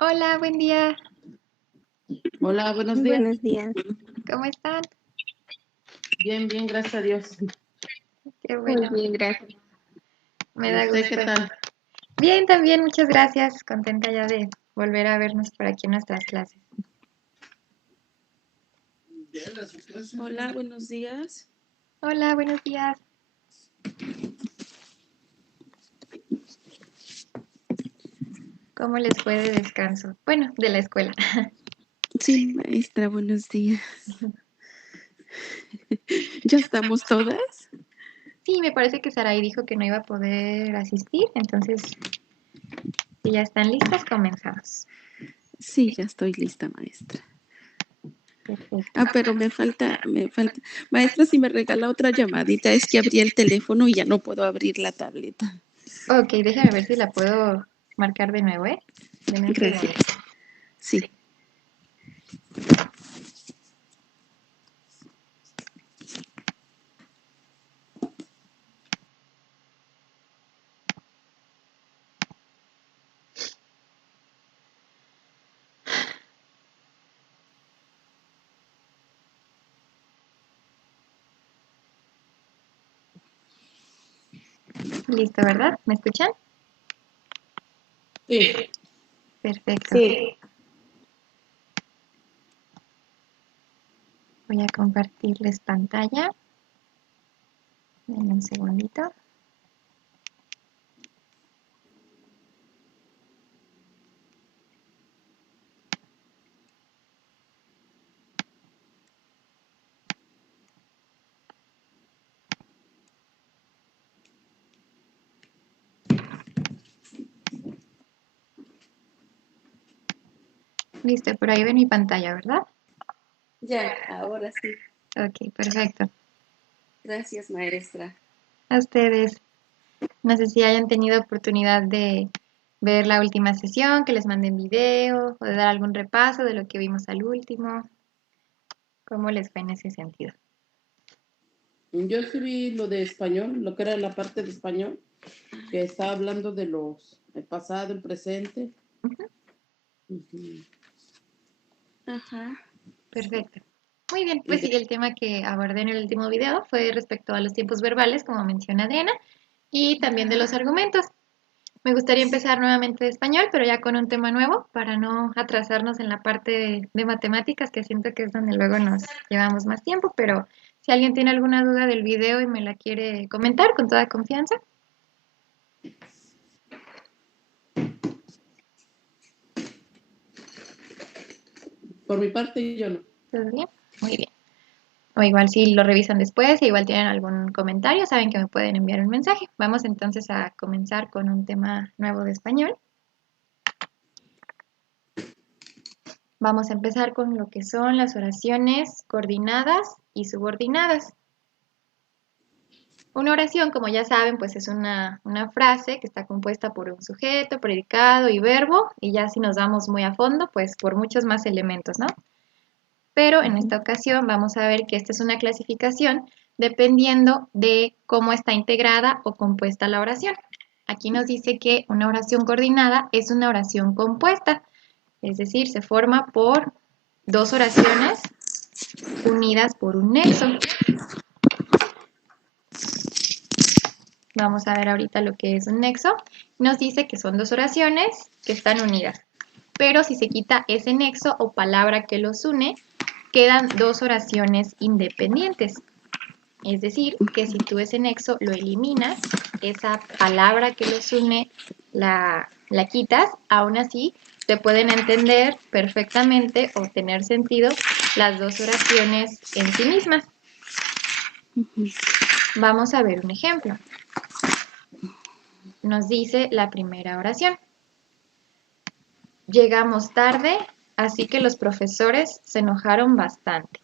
Hola, buen día. Hola, buenos días. Buenos días. ¿Cómo están? Bien, bien, gracias a Dios. Qué Muy bueno, bien, gracias. me ¿Y da usted gusto. qué tal? Bien, también, muchas gracias. Contenta ya de volver a vernos por aquí en nuestras clases. Hola, buenos días. Hola, buenos días. ¿Cómo les fue de descanso? Bueno, de la escuela. Sí, maestra, buenos días. ¿Ya estamos todas? Sí, me parece que Sarai dijo que no iba a poder asistir, entonces, si ya están listas, comenzamos. Sí, ya estoy lista, maestra. Perfecto. Pero me falta. Maestra, si me regala otra llamadita, es que abrí el teléfono y ya no puedo abrir la tableta. Ok, déjame ver si la puedo marcar de nuevo, ¿eh? Deme un segundo. Gracias. Sí. Listo, ¿verdad? ¿Me escuchan? Sí. Perfecto. Sí. Voy a compartirles pantalla. Denme un segundito. Listo, por ahí ven mi pantalla, ¿verdad? Ya, ahora sí. Ok, perfecto. Gracias, maestra. A ustedes, no sé si hayan tenido oportunidad de ver la última sesión, que les manden video o de dar algún repaso de lo que vimos al último. ¿Cómo les fue en ese sentido? Yo sí vi lo de español, lo que era la parte de español, que estaba hablando de el pasado, el presente. Ujú. Ajá. Perfecto. Muy bien, Y pues sí, el tema que abordé en el último video fue respecto a los tiempos verbales, como menciona Adriana, y también de los argumentos. Me gustaría empezar nuevamente de español, pero ya con un tema nuevo, para no atrasarnos en la parte de matemáticas, que siento que es donde luego nos llevamos más tiempo, pero si alguien tiene alguna duda del video y me la quiere comentar con toda confianza. por mi parte, yo no. ¿Todo bien? Muy bien. O igual si lo revisan después, e igual tienen algún comentario, saben que me pueden enviar un mensaje. Vamos entonces a comenzar con un tema nuevo de español. Vamos a empezar con lo que son las oraciones coordinadas y subordinadas. Una oración, como ya saben, pues es una frase que está compuesta por un sujeto, predicado y verbo, y ya si nos damos muy a fondo, pues por muchos más elementos, ¿no? Pero en esta ocasión vamos a ver que esta es una clasificación dependiendo de cómo está integrada o compuesta la oración. Aquí nos dice que una oración coordinada es una oración compuesta, es decir, se forma por dos oraciones unidas por un nexo. Vamos a ver ahorita lo que es un nexo. Nos dice que son dos oraciones que están unidas. Pero si se quita ese nexo o palabra que los une, quedan dos oraciones independientes. Es decir, que si tú ese nexo lo eliminas, esa palabra que los une la quitas, aún así se pueden entender perfectamente o tener sentido las dos oraciones en sí mismas. Vamos a ver un ejemplo. Nos dice la primera oración. Llegamos tarde, así que los profesores se enojaron bastante.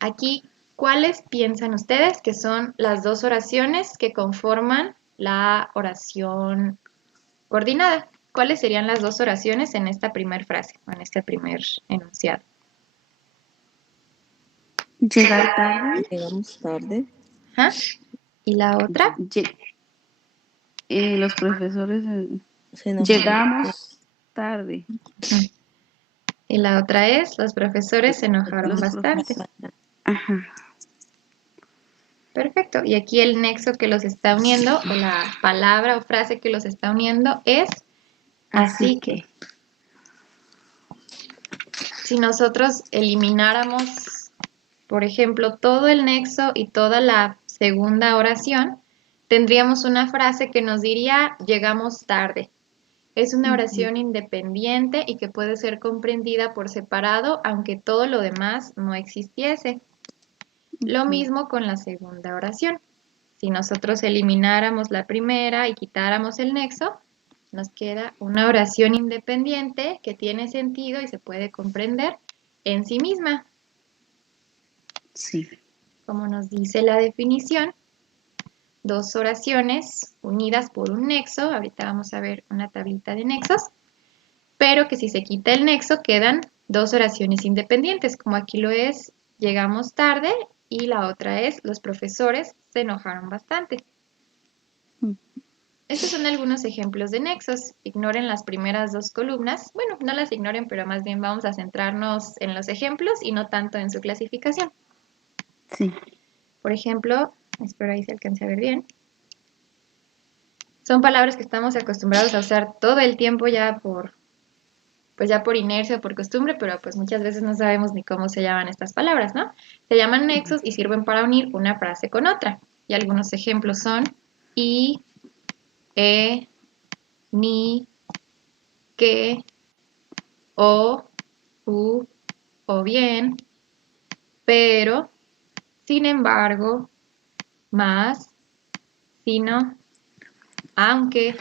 Aquí, ¿cuáles piensan ustedes que son las dos oraciones que conforman la oración coordinada? ¿Cuáles serían las dos oraciones en esta primera frase o en este primer enunciado? Llegar tarde. Llegamos tarde. ¿Ah? ¿Y la otra? Los profesores. Se enojaron. Llegamos. tarde. Y la otra es, los profesores se enojaron Los bastante. profesores. Ajá. Perfecto. Y aquí el nexo que los está uniendo, o la palabra o frase que los está uniendo es así que. Si nosotros elimináramos, por ejemplo, todo el nexo y toda la segunda oración, tendríamos una frase que nos diría llegamos tarde. Es una oración independiente y que puede ser comprendida por separado, aunque todo lo demás no existiese. Lo mismo con la segunda oración. Si nosotros elimináramos la primera y quitáramos el nexo, nos queda una oración independiente que tiene sentido y se puede comprender en sí misma. Sí. Como nos dice la definición, dos oraciones unidas por un nexo, ahorita vamos a ver una tablita de nexos, pero que si se quita el nexo quedan dos oraciones independientes, como aquí lo es, llegamos tarde, y la otra es, los profesores se enojaron bastante. Estos son algunos ejemplos de nexos. Ignoren las primeras dos columnas. Bueno, no las ignoren, pero más bien vamos a centrarnos en los ejemplos y no tanto en su clasificación. Sí. Por ejemplo, espero ahí se alcance a ver bien. Son palabras que estamos acostumbrados a usar todo el tiempo ya por inercia o por costumbre, pero pues muchas veces no sabemos ni cómo se llaman estas palabras, ¿no? Se llaman nexos y sirven para unir una frase con otra. Y algunos ejemplos son y, ni, que, o, u, o bien, pero, sin embargo, más, sino, aunque,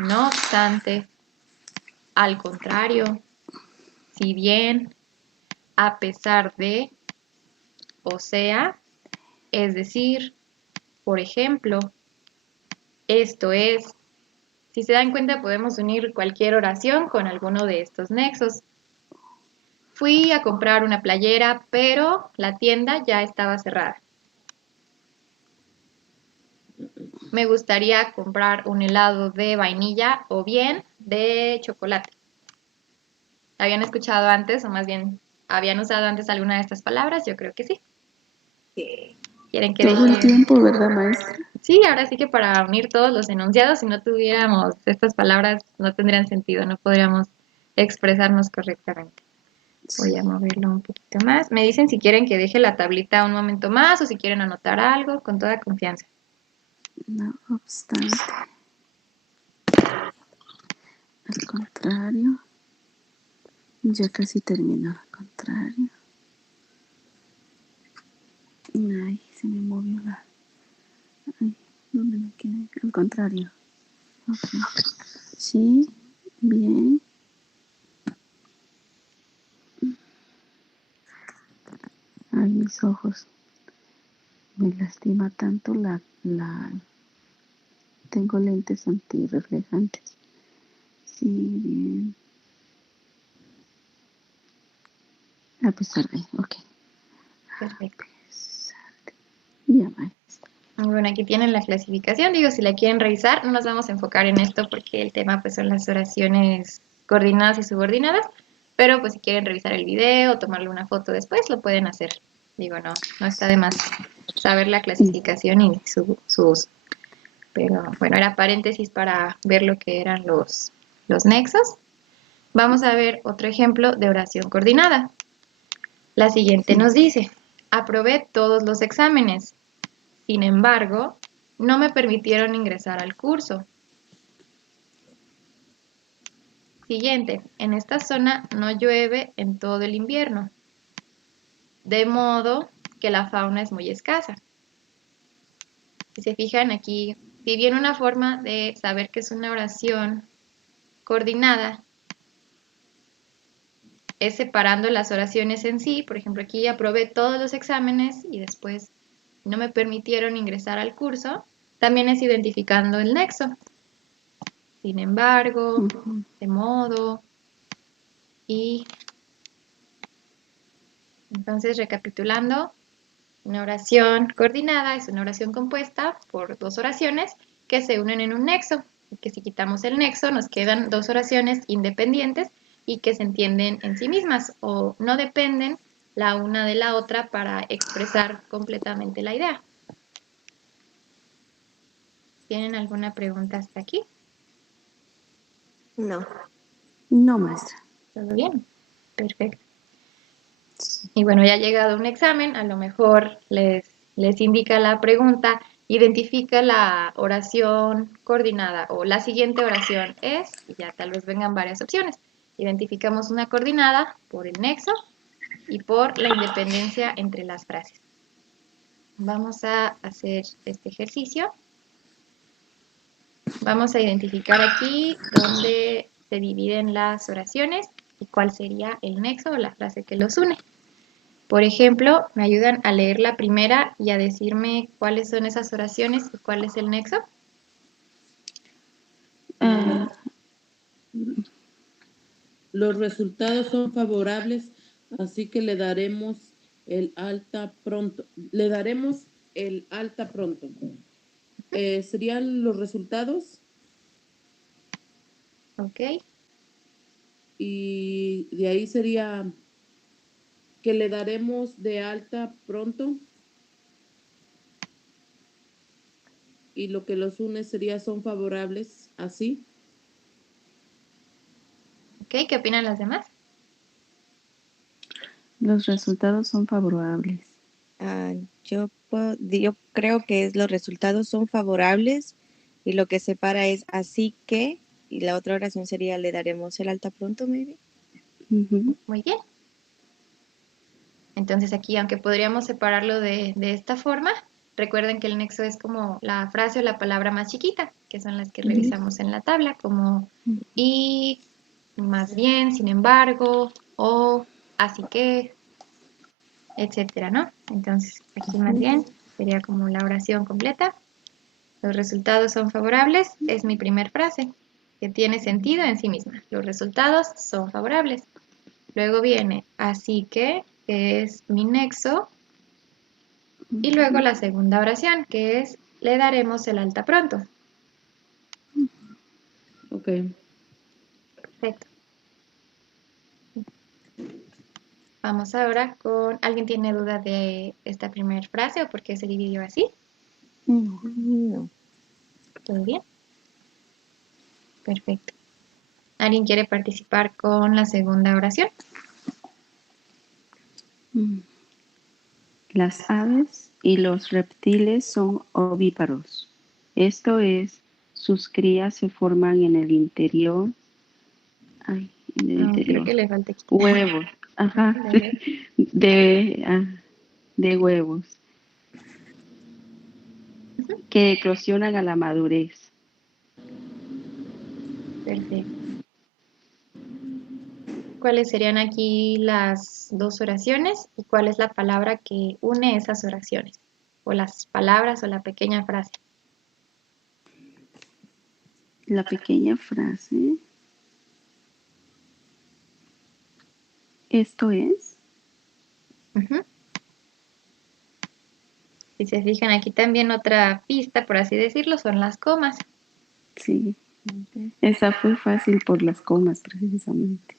no obstante, al contrario, si bien, a pesar de, o sea, es decir, por ejemplo, esto es. Si se dan cuenta, podemos unir cualquier oración con alguno de estos nexos. Fui a comprar una playera, pero la tienda ya estaba cerrada. Me gustaría comprar un helado de vainilla o bien de chocolate. ¿Habían escuchado antes o más bien habían usado antes alguna de estas palabras? Yo creo que sí. ¿Quieren que Todo el deje? tiempo, ¿verdad, maestra? Sí, ahora sí que para unir todos los enunciados, si no tuviéramos estas palabras, no tendrían sentido, no podríamos expresarnos correctamente. Voy a moverlo un poquito más. Me dicen si quieren que deje la tablita un momento más o si quieren anotar algo, con toda confianza. No obstante. Al contrario. Ya casi terminó, al contrario. Ay, se me movió la... Ay, ¿dónde me quedé? Al contrario. Okay. Sí, bien. Ay, mis ojos. Me lastima tanto la... Tengo lentes antirreflejantes. Sí, bien. A pesar de... Ok. Perfecto. Ya, maestra. Bueno, aquí tienen la clasificación. Digo, si la quieren revisar, no nos vamos a enfocar en esto porque el tema pues son las oraciones coordinadas y subordinadas. Pero pues si quieren revisar el video, tomarle una foto después, lo pueden hacer. Digo, no está de más saber la clasificación y su uso. Pero bueno, era paréntesis para ver lo que eran los nexos. Vamos a ver otro ejemplo de oración coordinada. La siguiente nos dice, aprobé todos los exámenes. Sin embargo, no me permitieron ingresar al curso. Siguiente, en esta zona no llueve en todo el invierno, de modo que la fauna es muy escasa. Si se fijan aquí, si bien una forma de saber que es una oración coordinada es separando las oraciones en sí, por ejemplo aquí aprobé todos los exámenes y después no me permitieron ingresar al curso, también es identificando el nexo. Sin embargo, de modo, y entonces recapitulando, una oración coordinada es una oración compuesta por dos oraciones que se unen en un nexo. que si quitamos el nexo nos quedan dos oraciones independientes y que se entienden en sí mismas o no dependen la una de la otra para expresar completamente la idea. ¿Tienen alguna pregunta hasta aquí? No. No, maestra. ¿Todo bien? Perfecto. Y bueno, ya ha llegado un examen, a lo mejor les indica la pregunta, identifica la oración coordinada o la siguiente oración es, y ya tal vez vengan varias opciones. Identificamos una coordinada por el nexo y por la independencia entre las frases. Vamos a hacer este ejercicio. Vamos a identificar aquí dónde se dividen las oraciones y cuál sería el nexo o la frase que los une. Por ejemplo, ¿me ayudan a leer la primera y a decirme cuáles son esas oraciones y cuál es el nexo? Ah, Los resultados son favorables, así que le daremos el alta pronto. Le daremos el alta pronto. ¿Serían los resultados? Ok, Y de ahí sería que le daremos de alta pronto. Y lo que los une sería son favorables, así. ok, ¿qué opinan las demás? los resultados son favorables. Yo creo que los resultados son favorables y lo que separa es así que, y la otra oración sería le daremos el alta pronto, maybe. Ujú. Muy bien. Entonces aquí, aunque podríamos separarlo de esta forma, recuerden que el nexo es como la frase o la palabra más chiquita, que son las que revisamos en la tabla, como y, más bien, sin embargo, o, así que, etcétera, ¿no? Entonces aquí más bien sería como la oración completa. Los resultados son favorables, es mi primer frase, que tiene sentido en sí misma. Los resultados son favorables. Luego viene así que es mi nexo. Y luego la segunda oración, que es le daremos el alta pronto. Ok. Perfecto. Vamos ahora con, ¿alguien tiene duda de esta primera frase o por qué se dividió así? No. No. ¿Todo bien? Perfecto. ¿Alguien quiere participar con la segunda oración? Mm. Las aves y los reptiles son ovíparos. Esto es, sus crías se forman en el interior. Ay, en el No, creo interior. que le falta aquí. Huevos. Ajá. De huevos. Que eclosionan a la madurez. Perfecto. ¿Cuáles serían aquí las dos oraciones y cuál es la palabra que une esas oraciones? O las palabras o la pequeña frase. La pequeña frase. Esto es. Ujú. Si se fijan aquí también otra pista, por así decirlo, son las comas. Sí. Esa fue fácil por las comas, precisamente.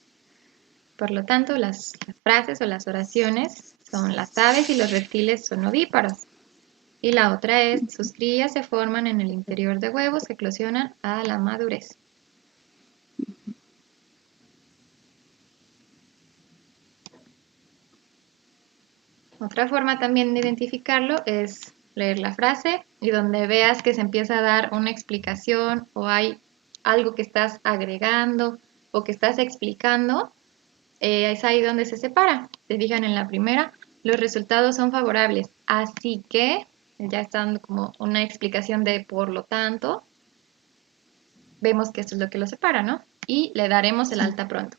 Por lo tanto, las frases o las oraciones son las aves y los reptiles son ovíparos. Y la otra es, sus crías se forman en el interior de huevos que eclosionan a la madurez. Otra forma también de identificarlo es leer la frase y donde veas que se empieza a dar una explicación o hay algo que estás agregando o que estás explicando, es ahí donde se separa. Se fijan en la primera, los resultados son favorables, así que ya está dando como una explicación de por lo tanto, vemos que esto es lo que lo separa, ¿no? Y le daremos el alta pronto.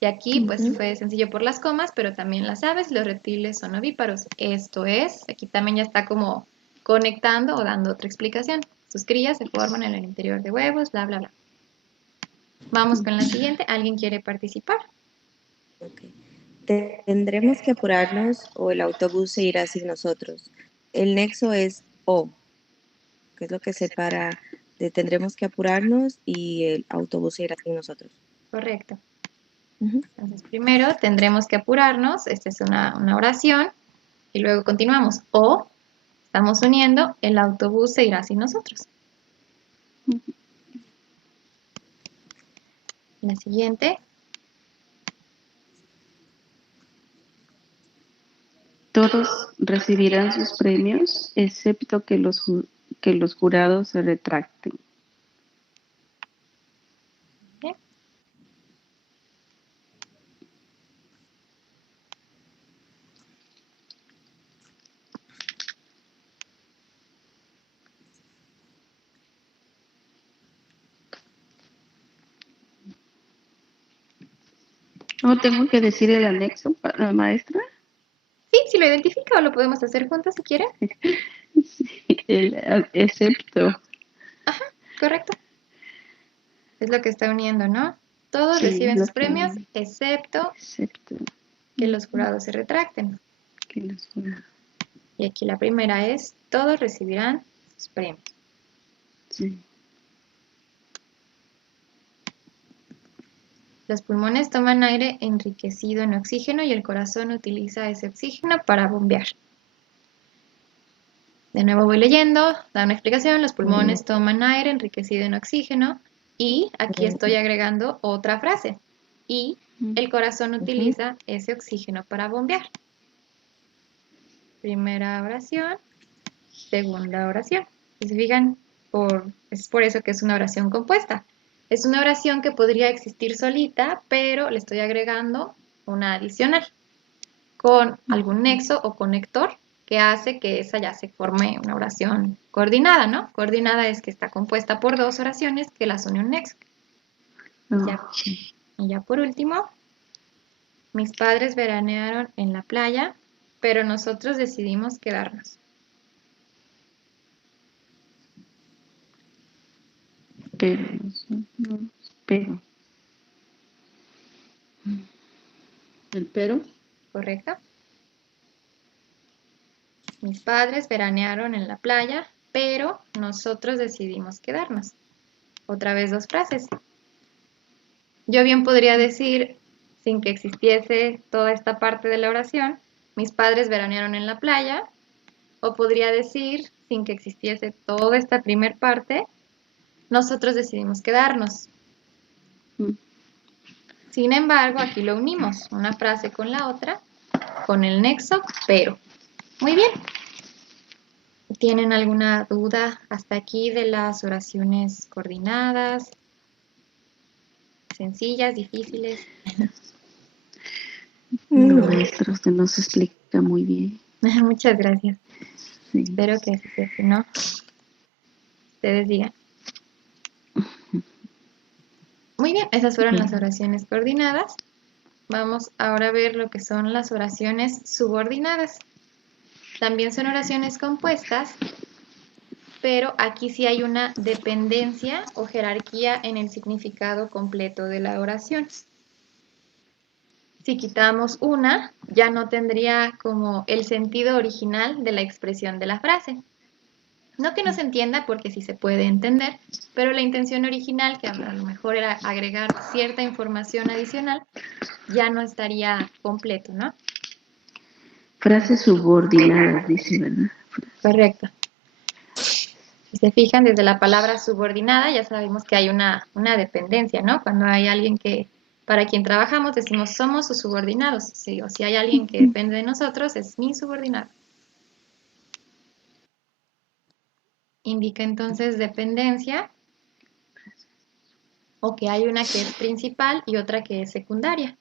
Y aquí pues fue sencillo por las comas, pero también las aves y los reptiles son ovíparos. Esto es, aquí también ya está como conectando o dando otra explicación. Sus crías se forman en el interior de huevos, bla, bla, bla. Vamos con la siguiente. ¿Alguien quiere participar? Okay. Tendremos que apurarnos o el autobús se irá sin nosotros. El nexo es o, que es lo que separa tendremos que apurarnos y el autobús irá sin nosotros. Correcto. Ujú. Entonces, primero tendremos que apurarnos. Esta es una oración. Y luego continuamos. O estamos uniendo, el autobús se irá sin nosotros. La siguiente. Todos recibirán sus premios, excepto que los jurados se retracten. Bien. ¿No tengo que decir el anexo, maestra? Sí, si lo identifica o lo podemos hacer juntos si quieren. Sí, excepto. Correcto. Es lo que está uniendo, ¿no? Todos Sí, reciben lo sus premios, que excepto excepto que los jurados se retracten. que los jurados. Y aquí la primera es, todos recibirán sus premios. Sí. Los pulmones toman aire enriquecido en oxígeno y el corazón utiliza ese oxígeno para bombear. De nuevo voy leyendo, da una explicación, los pulmones toman aire enriquecido en oxígeno y aquí estoy agregando otra frase. Y el corazón utiliza ese oxígeno para bombear. Primera oración, segunda oración. Si se fijan, es por eso que es una oración compuesta. Es una oración que podría existir solita, pero le estoy agregando una adicional con algún nexo o conector que hace que esa ya se forme una oración coordinada, ¿no? Coordinada es que está compuesta por dos oraciones que las une un nexo. Y ya por último, mis padres veranearon en la playa, pero nosotros decidimos quedarnos. Pero. ¿El pero? ¿Correcto? Mis padres veranearon en la playa, pero nosotros decidimos quedarnos. Otra vez dos frases. Yo bien podría decir, sin que existiese toda esta parte de la oración, mis padres veranearon en la playa, o podría decir, sin que existiese toda esta primer parte, nosotros decidimos quedarnos. Sin embargo, aquí lo unimos, una frase con la otra, con el nexo, pero. Muy bien. ¿Tienen alguna duda hasta aquí de las oraciones coordinadas? ¿Sencillas, difíciles? No, maestro, usted nos explica muy bien. Muchas gracias. Sí. Espero que así sea, si no, ustedes digan. Muy bien, esas fueron las oraciones coordinadas. Vamos ahora a ver lo que son las oraciones subordinadas. También son oraciones compuestas, pero aquí sí hay una dependencia o jerarquía en el significado completo de la oración. Si quitamos una, ya no tendría como el sentido original de la expresión de la frase. No que no se entienda, porque sí se puede entender, pero la intención original, que a lo mejor era agregar cierta información adicional, ya no estaría completo, ¿no? Frases subordinadas, dice, ¿verdad? Correcto. Si se fijan, desde la palabra subordinada ya sabemos que hay una dependencia, ¿no? Cuando hay alguien para quien trabajamos, decimos somos sus subordinados. Sí, o si hay alguien que depende de nosotros, es mi subordinado. Indica entonces dependencia, o que hay una que es principal y otra que es secundaria.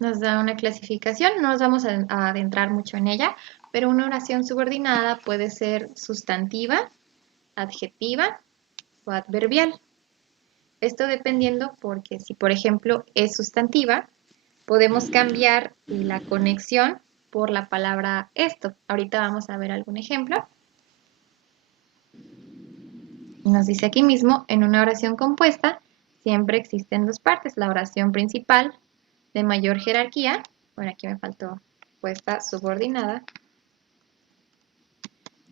Nos da una clasificación, no nos vamos a adentrar mucho en ella, pero una oración subordinada puede ser sustantiva, adjetiva o adverbial. Esto dependiendo porque si, por ejemplo, es sustantiva, podemos cambiar la conexión por la palabra esto. Ahorita vamos a ver algún ejemplo. Nos dice aquí mismo, en una oración compuesta siempre existen dos partes. La oración principal de mayor jerarquía, bueno, aquí me faltó puesta subordinada.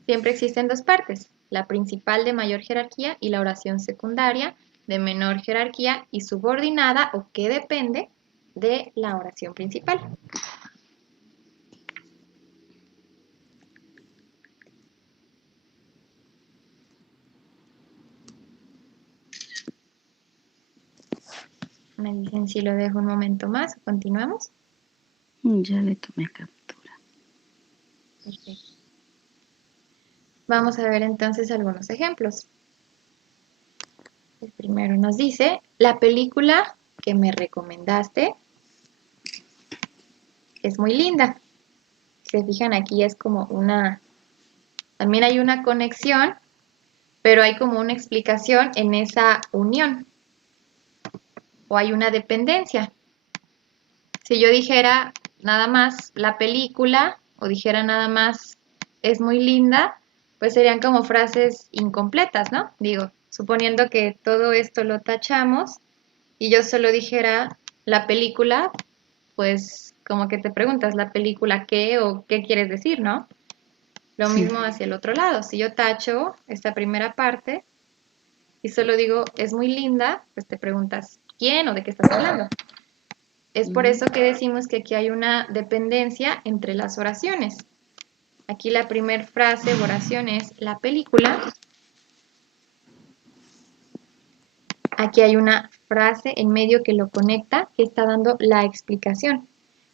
Siempre existen dos partes, la principal de mayor jerarquía y la oración secundaria de menor jerarquía y subordinada o que depende de la oración principal. Me dicen si lo dejo un momento más o continuamos. Ya le tomé captura. Perfecto. Vamos a ver entonces algunos ejemplos. El primero nos dice, la película que me recomendaste es muy linda. Si se fijan aquí es como también hay una conexión, pero hay como una explicación en esa unión. O hay una dependencia. Si yo dijera nada más la película o dijera nada más es muy linda, pues serían como frases incompletas, ¿no? Digo, suponiendo que todo esto lo tachamos y yo solo dijera la película, pues como que te preguntas, ¿la película qué o qué quieres decir, no? Lo mismo hacia el otro lado. Si yo tacho esta primera parte y solo digo es muy linda, pues te preguntas quién o de qué estás hablando. Es por eso que decimos que aquí hay una dependencia entre las oraciones. Aquí la primera frase o oración es la película. Aquí hay una frase en medio que lo conecta, que está dando la explicación.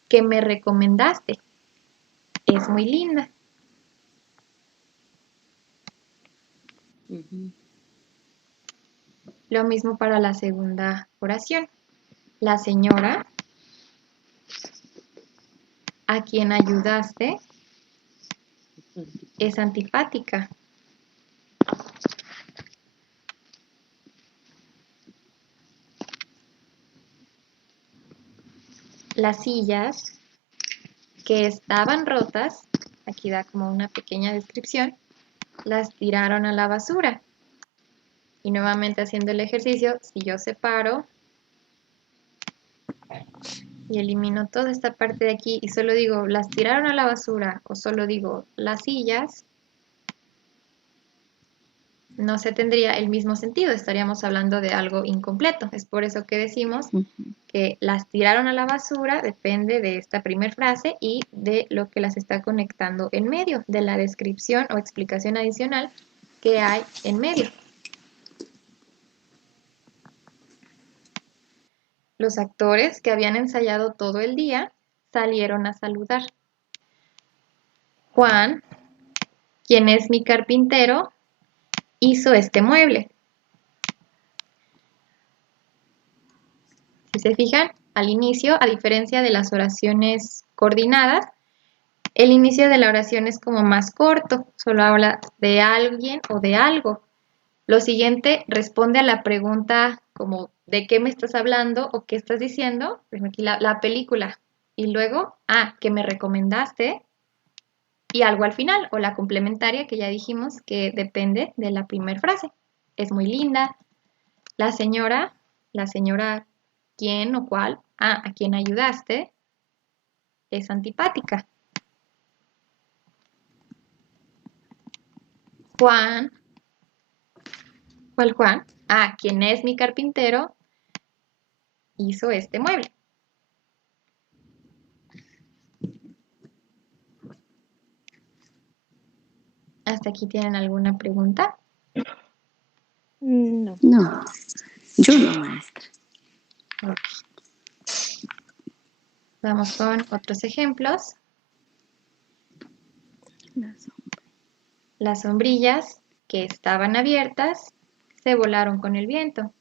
Que me recomendaste. Es muy linda. Lo mismo para la segunda oración. La señora a quien ayudaste es antipática. Las sillas que estaban rotas, aquí da como una pequeña descripción, las tiraron a la basura. Y nuevamente haciendo el ejercicio, si yo separo y elimino toda esta parte de aquí y solo digo las tiraron a la basura o solo digo las sillas, no se tendría el mismo sentido, estaríamos hablando de algo incompleto. Es por eso que decimos que las tiraron a la basura depende de esta primera frase y de lo que las está conectando en medio, de la descripción o explicación adicional que hay en medio. Los actores que habían ensayado todo el día salieron a saludar. Juan, quien es mi carpintero, hizo este mueble. Si se fijan, al inicio, a diferencia de las oraciones coordinadas, el inicio de la oración es como más corto, solo habla de alguien o de algo. Lo siguiente responde a la pregunta como ¿de qué me estás hablando o qué estás diciendo? Pues aquí la película. Y luego, que me recomendaste. Y algo al final, o la complementaria que ya dijimos que depende de la primera frase. Es muy linda. La señora, ¿quién o cuál? A quien ayudaste, es antipática. Juan, ¿cuál Juan? Quien es mi carpintero, hizo este mueble. ¿Hasta aquí tienen alguna pregunta? No. No, yo no, maestra. Okay. Vamos con otros ejemplos. Las sombrillas que estaban abiertas se volaron con el viento.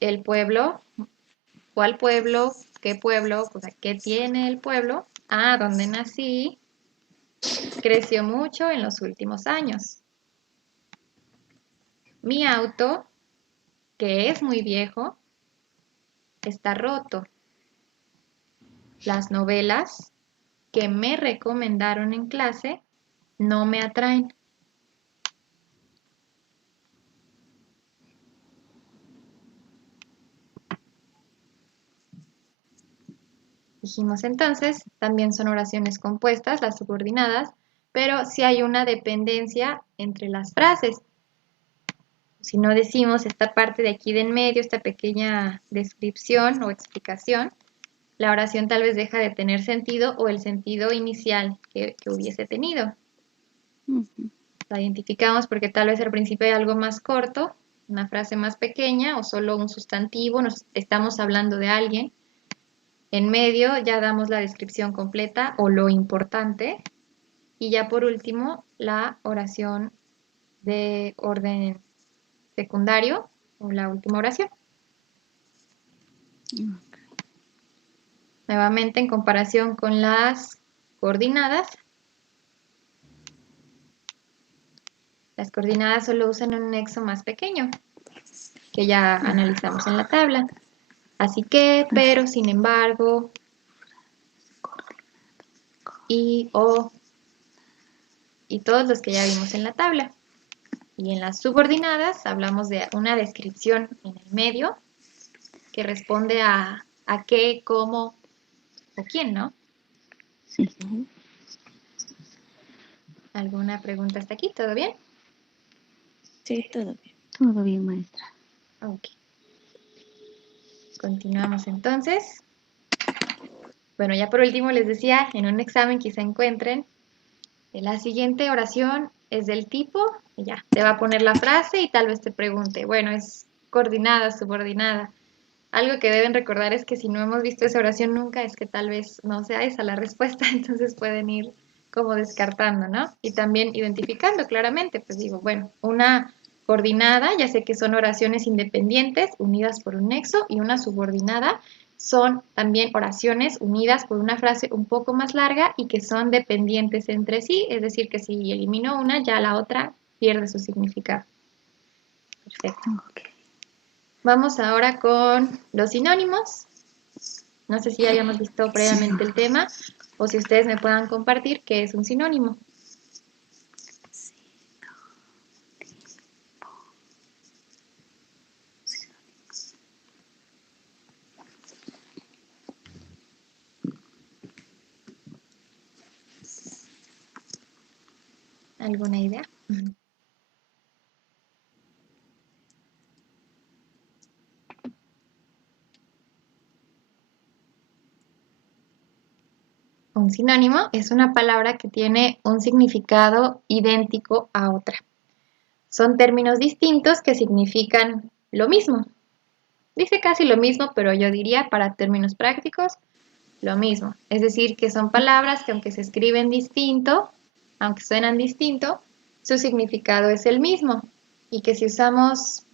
El pueblo, ¿cuál pueblo? ¿Qué pueblo? Pues, ¿qué tiene el pueblo? Donde nací, creció mucho en los últimos años. Mi auto, que es muy viejo, está roto. las novelas que me recomendaron en clase no me atraen. Dijimos entonces, también son oraciones compuestas, las subordinadas, pero sí hay una dependencia entre las frases. Si no decimos esta parte de aquí de en medio, esta pequeña descripción o explicación, la oración tal vez deja de tener sentido o el sentido inicial que hubiese tenido. Ujú. La identificamos porque tal vez al principio hay algo más corto, una frase más pequeña o solo un sustantivo, nos estamos hablando de alguien. En medio ya damos la descripción completa o lo importante. Y ya por último, la oración de orden secundario o la última oración. Nuevamente en comparación con las coordinadas. Las coordinadas solo usan un nexo más pequeño, que ya analizamos en la tabla. Así que, pero, sin embargo, y, o, y todos los que ya vimos en la tabla. Y en las subordinadas hablamos de una descripción en el medio que responde a qué, cómo o quién, ¿no? Sí, ¿Alguna pregunta hasta aquí? ¿Todo bien? Sí, todo bien. todo bien, maestra. Ok. Continuamos entonces. Bueno, ya por último les decía, en un examen quizá encuentren la siguiente oración es del tipo, y ya, te va a poner la frase y tal vez te pregunte, bueno, es coordinada, subordinada. Algo que deben recordar es que si no hemos visto esa oración nunca, es que tal vez no sea esa la respuesta, entonces pueden ir como descartando, ¿no? Y también identificando claramente, pues digo, bueno, una coordinada, ya sé que son oraciones independientes unidas por un nexo, y una subordinada son también oraciones unidas por una frase un poco más larga y que son dependientes entre sí, es decir, que si elimino una, ya la otra pierde su significado. Perfecto. Ok. Vamos ahora con los sinónimos. No sé si ya habíamos visto previamente el tema o si ustedes me puedan compartir qué es un sinónimo. ¿Alguna idea? Un sinónimo es una palabra que tiene un significado idéntico a otra. Son términos distintos que significan lo mismo. Dice casi lo mismo, pero yo diría para términos prácticos lo mismo. Es decir, que son palabras que aunque se escriben distinto, aunque suenan distinto, su significado es el mismo. Y que si usamos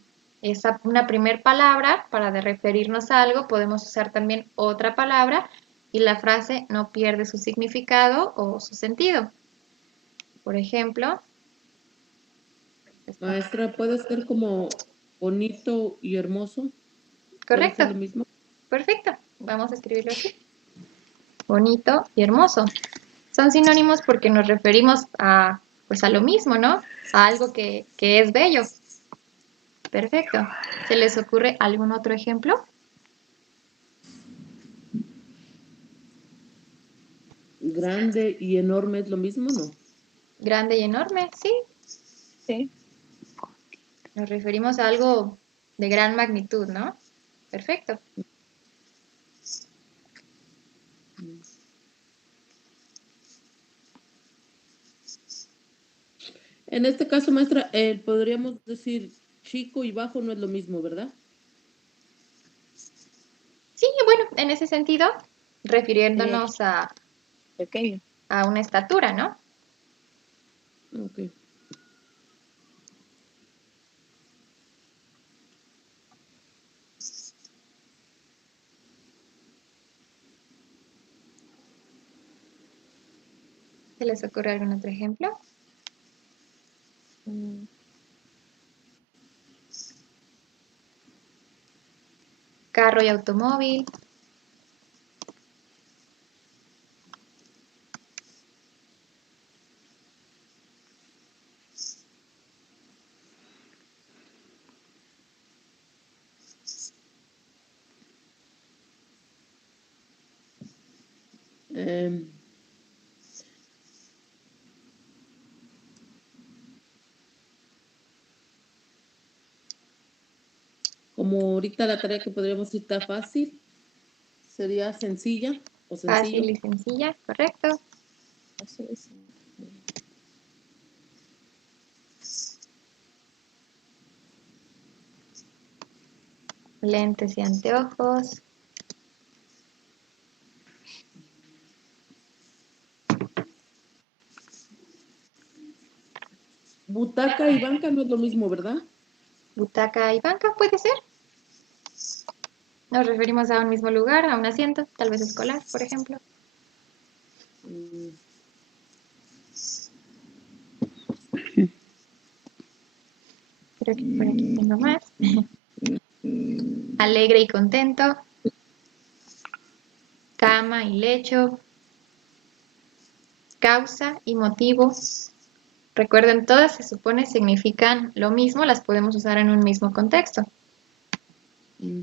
una primer palabra para referirnos a algo, podemos usar también otra palabra y la frase no pierde su significado o su sentido. Por ejemplo, Maestra, ¿puede ser como bonito y hermoso? ¿Puede correcto, ser lo mismo? perfecto, vamos a escribirlo así. Bonito y hermoso. Son sinónimos porque nos referimos a, pues a lo mismo, ¿no? A algo que es bello. Perfecto. ¿Se les ocurre algún otro ejemplo? Grande y enorme es lo mismo, ¿no? Grande y enorme, sí. Sí. Nos referimos a algo de gran magnitud, ¿no? Perfecto. En este caso, maestra, podríamos decir chico y bajo no es lo mismo, ¿verdad? Sí, bueno, en ese sentido, Sería refiriéndonos pequeño. a una estatura, ¿no? Ok. ¿Se les ocurre algún otro ejemplo? Mm, Carro y automóvil. Em, como ahorita la tarea que podríamos decir está fácil, sería sencilla o sencillo. Fácil y sencilla, correcto. Así es. Lentes y anteojos. Butaca y banca no es lo mismo, ¿verdad? Butaca y banca, ¿puede ser? Nos referimos a un mismo lugar, a un asiento, tal vez escolar, por ejemplo. Mm, Creo que por aquí tengo más. Alegre y contento. Cama y lecho. Causa y motivo. Recuerden, todas se supone significan lo mismo, las podemos usar en un mismo contexto.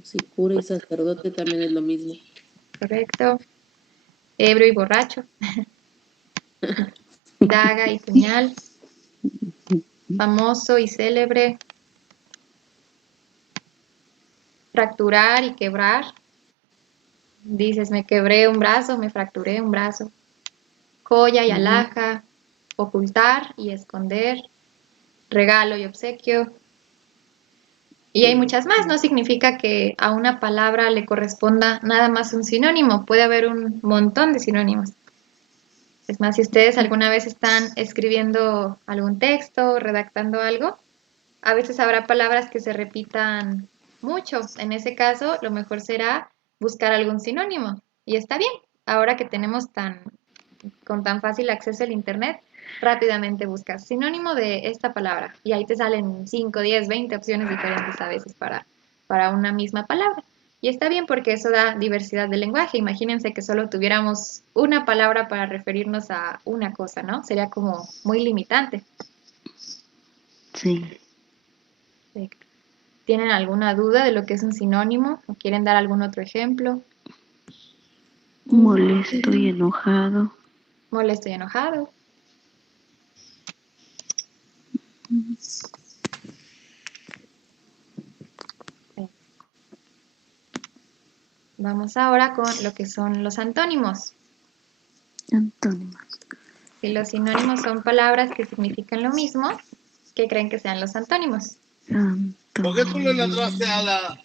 sí, cura y sacerdote también es lo mismo. Correcto. Ebrio y borracho. Daga y puñal. Famoso y célebre. Fracturar y quebrar. Dices, me quebré un brazo, me fracturé un brazo. Joya y alhaja. Ocultar y esconder. Regalo y obsequio. Y hay muchas más, no significa que a una palabra le corresponda nada más un sinónimo, puede haber un montón de sinónimos. Es más, si ustedes alguna vez están escribiendo algún texto, redactando algo, a veces habrá palabras que se repitan mucho. En ese caso, lo mejor será buscar algún sinónimo. Y está bien, ahora que tenemos con tan fácil acceso al Internet, rápidamente buscas sinónimo de esta palabra y ahí te salen 5, 10, 20 opciones diferentes a veces para una misma palabra. Y está bien porque eso da diversidad de lenguaje. Imagínense que solo tuviéramos una palabra para referirnos a una cosa, ¿no? Sería como muy limitante. Sí. ¿Tienen alguna duda de lo que es un sinónimo o quieren dar algún otro ejemplo? Molesto y enojado. Molesto y enojado. Vamos ahora con lo que son los antónimos. Antónimos. Si los sinónimos son palabras que significan lo mismo, ¿qué creen que sean los antónimos? ¿Por qué tú le ladraste a la...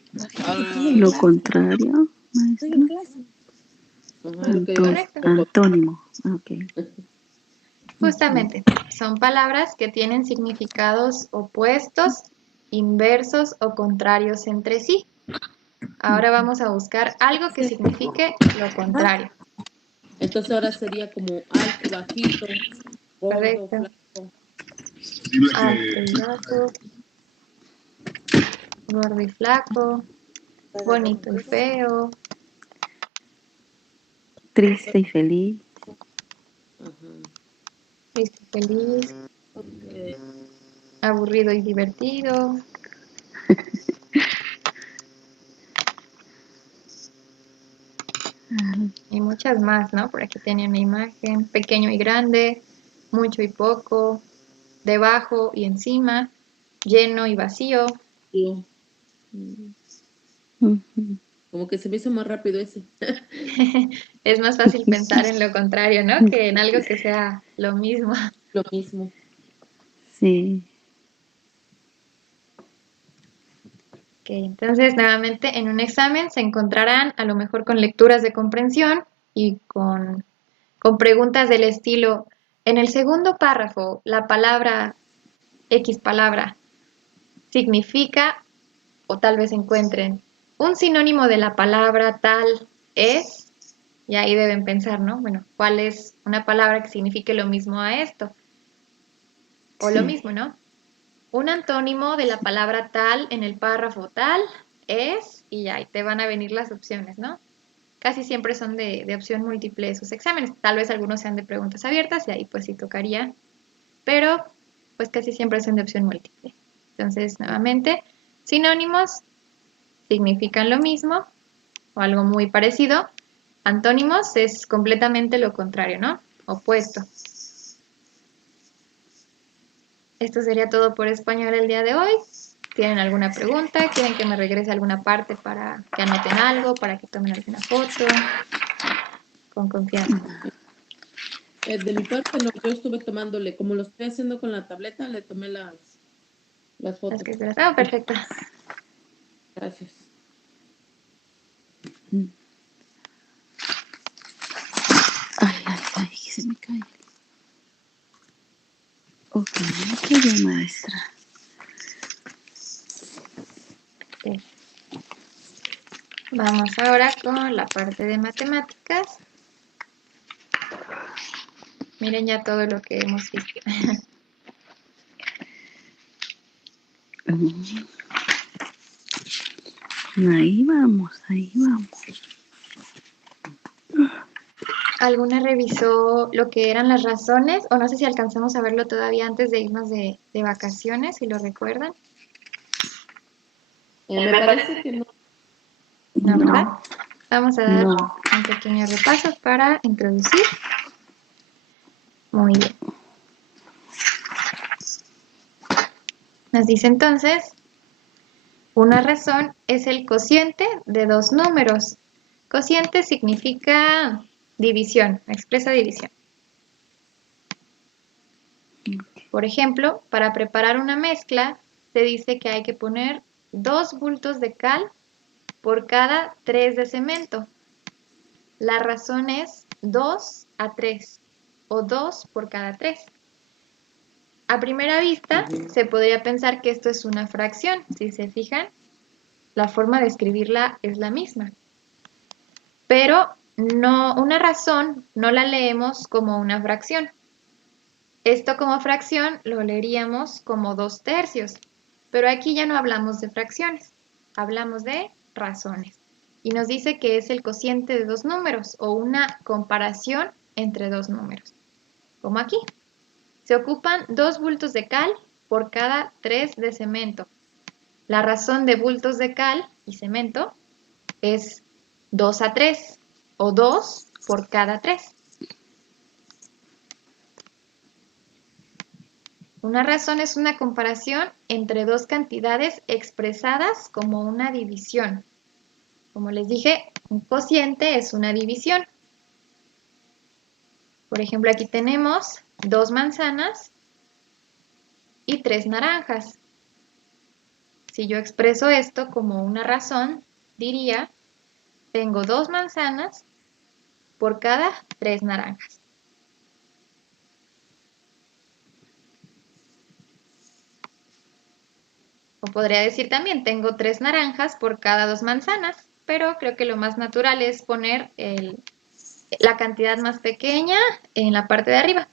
Lo contrario, Estoy en maestro. clase. Lo que Correcto. Antónimo. Ok. Justamente, son palabras que tienen significados opuestos, inversos o contrarios entre sí. Ahora vamos a buscar algo que signifique lo contrario. Entonces ahora sería como alto, bajito, gordo, Correcto. flaco. Alto y bajo, gordo y flaco, bonito y feo, Triste y feliz. Ajá. triste y feliz, Ok. aburrido y divertido. Y muchas más, ¿no? Por aquí tenía una imagen, pequeño y grande, mucho y poco, debajo y encima, lleno y vacío. Yo, Ujú. como que se me hizo más rápido ese. Es más fácil pensar en lo contrario, ¿no? Que en algo que sea lo mismo. Lo mismo. Sí. Ok, entonces, nuevamente, en un examen se encontrarán a lo mejor con lecturas de comprensión y con preguntas del estilo, en el segundo párrafo, la palabra X palabra significa, o tal vez encuentren, un sinónimo de la palabra tal es, y ahí deben pensar, ¿no? Bueno, ¿cuál es una palabra que signifique lo mismo a esto? O lo Sí. mismo, ¿no? Un antónimo de la palabra tal en el párrafo tal es, y ahí te van a venir las opciones, ¿no? Casi siempre son de opción múltiple esos exámenes. Tal vez algunos sean de preguntas abiertas y ahí pues sí tocaría, pero pues casi siempre son de opción múltiple. Entonces, nuevamente, sinónimos significan lo mismo o algo muy parecido, Antónimos es completamente lo contrario, ¿no? Opuesto. Esto sería todo por español el día de hoy. ¿Tienen alguna pregunta? ¿Quieren que me regrese a alguna parte para que anoten algo, para que tomen alguna foto? Con confianza. De mi parte, no, yo estuve tomándole, como lo estoy haciendo con la tableta, le tomé las fotos. Perfecto. Gracias. Ay, que se me cae. Ok, qué bien, maestra. Sí. Vamos ahora con la parte de matemáticas. Miren ya todo lo que hemos visto. Ahí vamos, ahí vamos. ¿Alguna revisó lo que eran las razones? O no sé si alcanzamos a verlo todavía antes de irnos de vacaciones, si lo recuerdan. Me parece que no. ¿No, verdad? Vamos a dar No. un pequeño repaso para introducir. Muy bien. Nos dice entonces, una razón es el cociente de dos números. Cociente significa división, expresa división. Por ejemplo, para preparar una mezcla, se dice que hay que poner 2 bultos de cal por cada 3 de cemento. La razón es 2 a 3 o 2 por cada 3. A primera vista, se podría pensar que esto es una fracción. Si se fijan, la forma de escribirla es la misma. Pero no, una razón no la leemos como una fracción. Esto como fracción lo leeríamos como 2/3. Pero aquí ya no hablamos de fracciones, hablamos de razones. Y nos dice que es el cociente de dos números o una comparación entre dos números. Como aquí. Se ocupan 2 bultos de cal por cada 3 de cemento. La razón de bultos de cal y cemento es 2 a 3 o 2 por cada 3. Una razón es una comparación entre dos cantidades expresadas como una división. Como les dije, un cociente es una división. Por ejemplo, aquí tenemos 2 manzanas y 3 naranjas. Si yo expreso esto como una razón, diría, tengo 2 manzanas por cada 3 naranjas. O podría decir también, tengo 3 naranjas por cada 2 manzanas, pero creo que lo más natural es poner la cantidad más pequeña en la parte de arriba.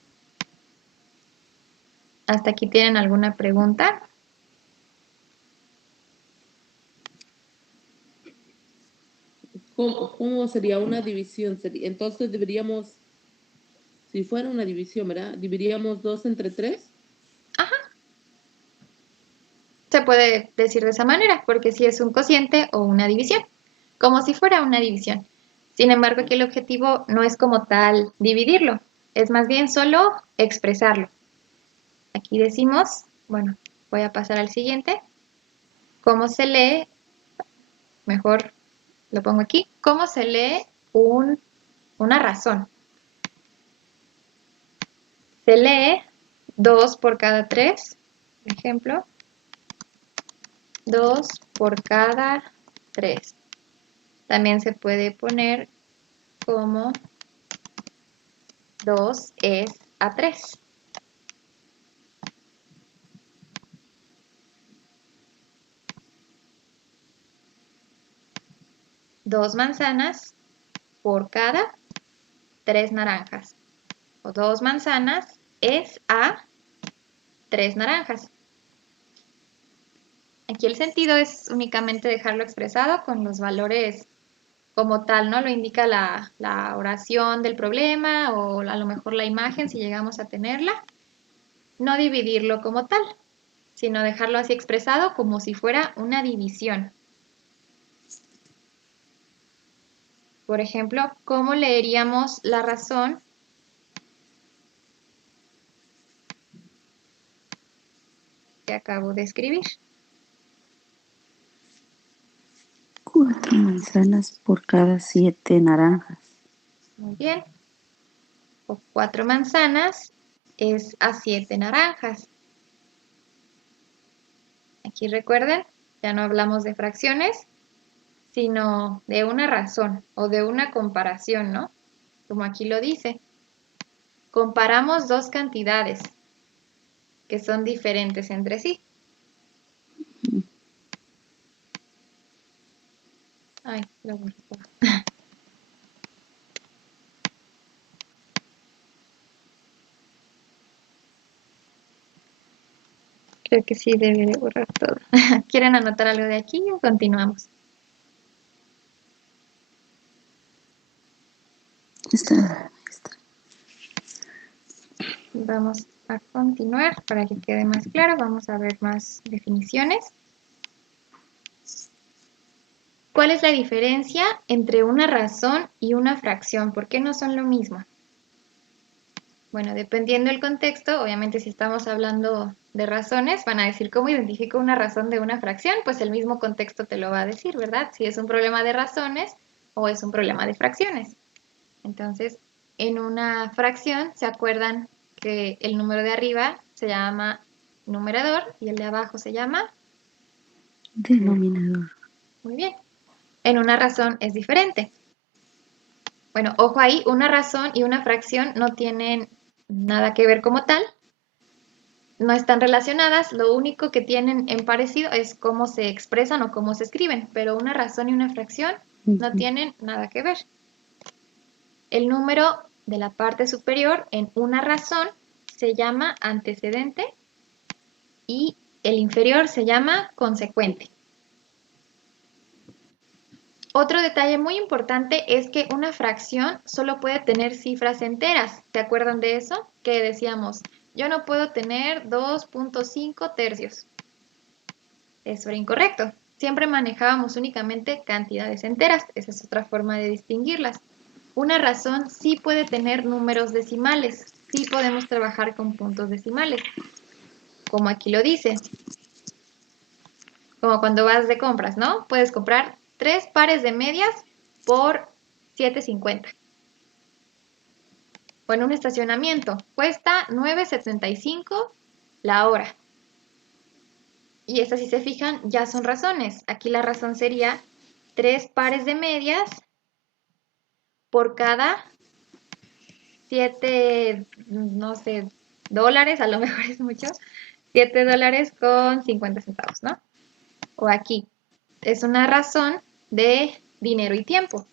¿Hasta aquí tienen alguna pregunta? ¿Cómo sería una división? Entonces deberíamos, si fuera una división, ¿verdad? ¿Dividiríamos 2 entre 3? Ajá. Se puede decir de esa manera, porque si es un cociente o una división, como si fuera una división. Sin embargo, aquí el objetivo no es como tal dividirlo, es más bien solo expresarlo. Aquí decimos, bueno, voy a pasar al siguiente. ¿Cómo se lee? Mejor lo pongo aquí. ¿Cómo se lee una razón? Se lee 2 por cada 3, por ejemplo. 2 por cada 3. También se puede poner como 2 es a 3. Dos manzanas por cada 3 naranjas. O 2 manzanas es a 3 naranjas. Aquí el sentido es únicamente dejarlo expresado con los valores como tal, ¿no? Lo indica la oración del problema o a lo mejor la imagen si llegamos a tenerla. No dividirlo como tal, sino dejarlo así expresado como si fuera una división. Por ejemplo, ¿cómo leeríamos la razón que acabo de escribir? 4 manzanas por cada 7 naranjas. Muy bien. O 4 manzanas es a 7 naranjas. Aquí recuerden, ya no hablamos de fracciones, sino de una razón o de una comparación, ¿no? Como aquí lo dice. Comparamos dos cantidades que son diferentes entre sí. Ay, lo borré todo. Creo que sí debe de borrar todo. ¿Quieren anotar algo de aquí o continuamos? Está. Vamos a continuar para que quede más claro. Vamos a ver más definiciones. ¿Cuál es la diferencia entre una razón y una fracción? ¿Por qué no son lo mismo? Bueno, dependiendo del contexto, obviamente si estamos hablando de razones, van a decir cómo identifico una razón de una fracción, pues el mismo contexto te lo va a decir, ¿verdad? Si es un problema de razones o es un problema de fracciones. Entonces, en una fracción, ¿se acuerdan que el número de arriba se llama numerador y el de abajo se llama? Denominador. Muy bien. En una razón es diferente. Bueno, ojo ahí, una razón y una fracción no tienen nada que ver como tal, no están relacionadas, lo único que tienen en parecido es cómo se expresan o cómo se escriben, pero una razón y una fracción no tienen nada que ver. El número de la parte superior en una razón se llama antecedente y el inferior se llama consecuente. Otro detalle muy importante es que una fracción solo puede tener cifras enteras. ¿Se acuerdan de eso? Que decíamos, yo no puedo tener 2.5 tercios. Eso era incorrecto. Siempre manejábamos únicamente cantidades enteras. Esa es otra forma de distinguirlas. Una razón sí puede tener números decimales. Sí podemos trabajar con puntos decimales. Como aquí lo dice. Como cuando vas de compras, ¿no? Puedes comprar 3 pares de medias por 7.50. O en un estacionamiento, cuesta 9.75 la hora. Y estas, si se fijan, ya son razones. Aquí la razón sería 3 pares de medias por cada 7, no sé, dólares, a lo mejor es mucho, 7 dólares con 50 centavos, ¿no? O aquí, es una razón de dinero y tiempo.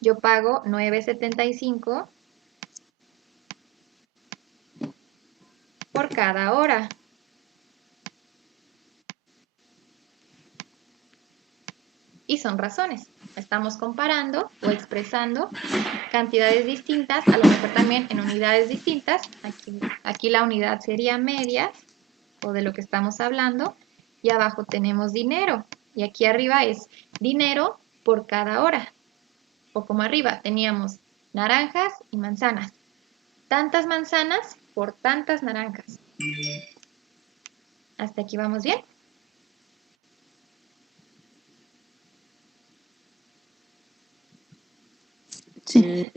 Yo pago 9.75 por cada hora. Y son razones. Estamos comparando o expresando cantidades distintas, a lo mejor también en unidades distintas. Aquí la unidad sería medias o de lo que estamos hablando. Y abajo tenemos dinero. Y aquí arriba es dinero por cada hora. O como arriba teníamos naranjas y manzanas. Tantas manzanas por tantas naranjas. ¿Hasta aquí vamos bien? Sí.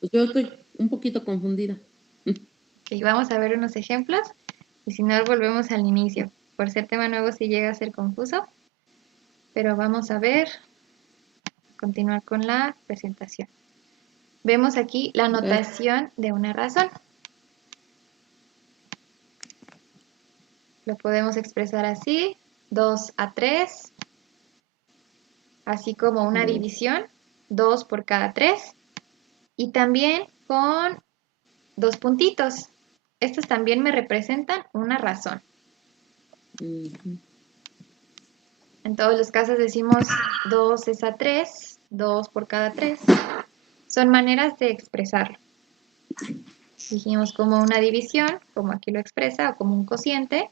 Pues yo estoy un poquito confundida. Ok, vamos a ver unos ejemplos. Y si no, volvemos al inicio. Por ser tema nuevo sí llega a ser confuso. Pero vamos a ver, continuar con la presentación. Vemos aquí la notación de una razón. Lo podemos expresar así, 2 a 3, así como una división, 2 por cada 3, y también con 2 puntitos. Estos también me representan una razón. En todos los casos decimos 2 es a 3, 2 por cada 3. Son maneras de expresarlo. Dijimos como una división, como aquí lo expresa, o como un cociente,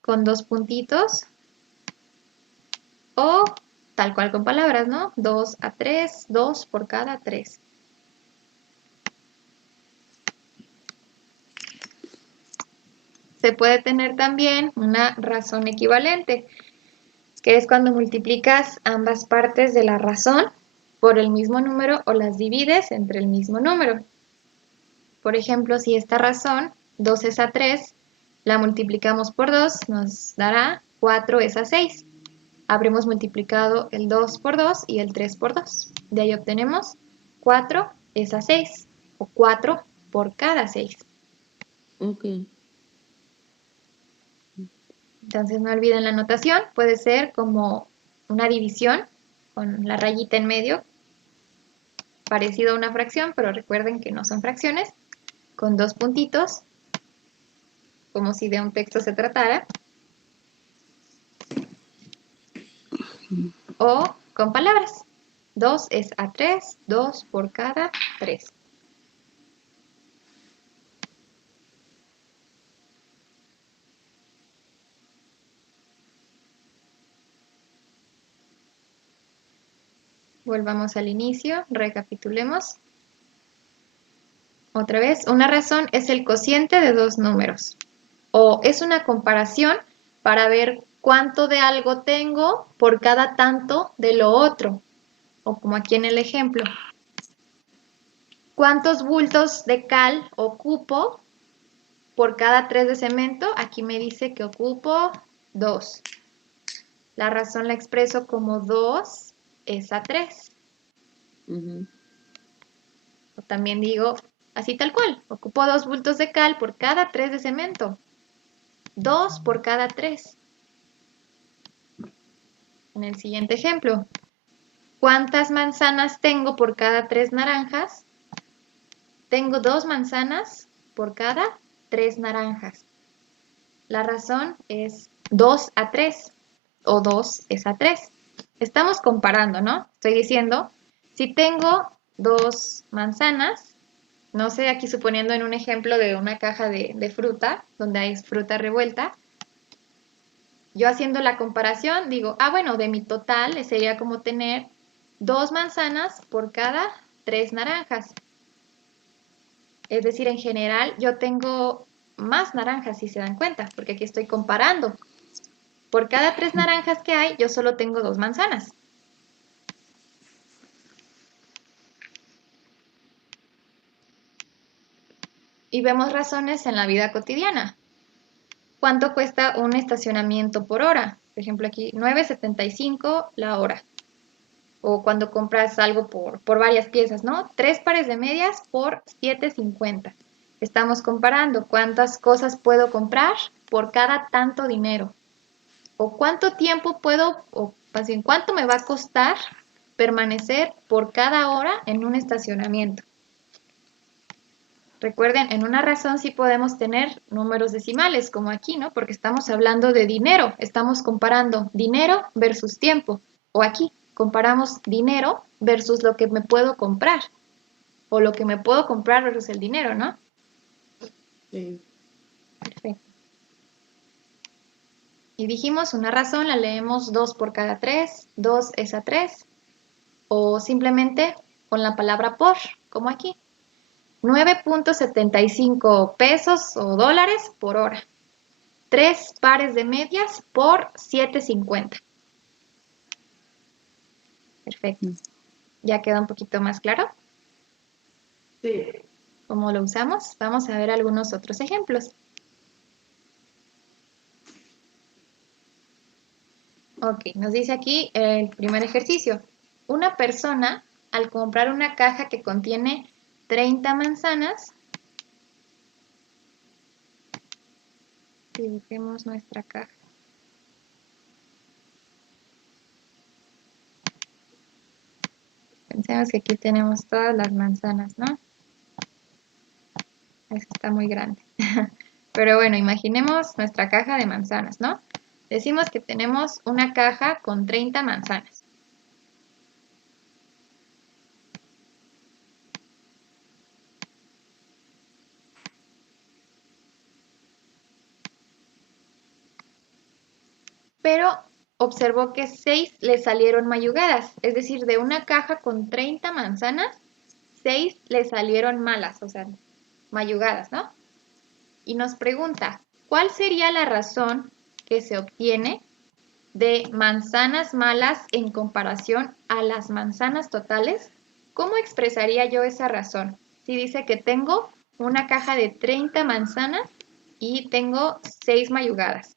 con 2 puntitos, o tal cual con palabras, ¿no? 2 a 3, 2 por cada 3. Se puede tener también una razón equivalente, que es cuando multiplicas ambas partes de la razón por el mismo número o las divides entre el mismo número. Por ejemplo, si esta razón, 2 es a 3, la multiplicamos por 2, nos dará 4 es a 6. Habremos multiplicado el 2 por 2 y el 3 por 2. De ahí obtenemos 4 es a 6, o 4 por cada 6. Ok. Entonces no olviden la notación, puede ser como una división con la rayita en medio, parecido a una fracción, pero recuerden que no son fracciones, con dos puntitos, como si de un texto se tratara, o con palabras. 2 es a 3, 2 por cada 3. Volvamos al inicio, recapitulemos. Otra vez, una razón es el cociente de dos números, o es una comparación para ver cuánto de algo tengo por cada tanto de lo otro, o como aquí en el ejemplo. ¿Cuántos bultos de cal ocupo por cada 3 de cemento? Aquí me dice que ocupo 2. La razón la expreso como 2 es a 3. O también digo así tal cual, ocupo 2 bultos de cal por cada 3 de cemento. 2 por cada 3. En el siguiente ejemplo, ¿cuántas manzanas tengo por cada 3 naranjas? Tengo 2 manzanas por cada 3 naranjas. La razón es 2 a 3 o 2 es a 3. Estamos comparando, ¿no? Estoy diciendo, si tengo 2 manzanas, no sé, aquí suponiendo en un ejemplo de una caja de fruta, donde hay fruta revuelta, yo haciendo la comparación digo, bueno, de mi total sería como tener 2 manzanas por cada 3 naranjas. Es decir, en general yo tengo más naranjas, si se dan cuenta, porque aquí estoy comparando. Por cada 3 naranjas que hay, yo solo tengo 2 manzanas. Y vemos razones en la vida cotidiana. ¿Cuánto cuesta un estacionamiento por hora? Por ejemplo, aquí 9.75 la hora. O cuando compras algo por varias piezas, ¿no? 3 pares de medias por 7.50. Estamos comparando cuántas cosas puedo comprar por cada tanto dinero. O cuánto tiempo puedo, o más bien, cuánto me va a costar permanecer por cada hora en un estacionamiento. Recuerden, en una razón sí podemos tener números decimales, como aquí, ¿no? Porque estamos hablando de dinero, estamos comparando dinero versus tiempo. O aquí, comparamos dinero versus lo que me puedo comprar. O lo que me puedo comprar versus el dinero, ¿no? Sí. Perfecto. Y dijimos una razón, la leemos 2 por cada 3, 2 es a 3. O simplemente con la palabra por, como aquí. 9.75 pesos o dólares por hora. 3 pares de medias por 7.50. Perfecto. ¿Ya queda un poquito más claro? Sí. ¿Cómo lo usamos? Vamos a ver algunos otros ejemplos. Ok, nos dice aquí el primer ejercicio. Una persona, al comprar una caja que contiene 30 manzanas, dibujemos nuestra caja. Pensemos que aquí tenemos todas las manzanas, ¿no? Esa está muy grande. Pero bueno, imaginemos nuestra caja de manzanas, ¿no? Decimos que tenemos una caja con 30 manzanas. Pero observó que 6 le salieron mayugadas, es decir, de una caja con 30 manzanas, 6 le salieron malas, o sea, mayugadas, ¿no? Y nos pregunta, ¿cuál sería la razón que se obtiene de manzanas malas en comparación a las manzanas totales? ¿Cómo expresaría yo esa razón? Si dice que tengo una caja de 30 manzanas y tengo 6 mayugadas.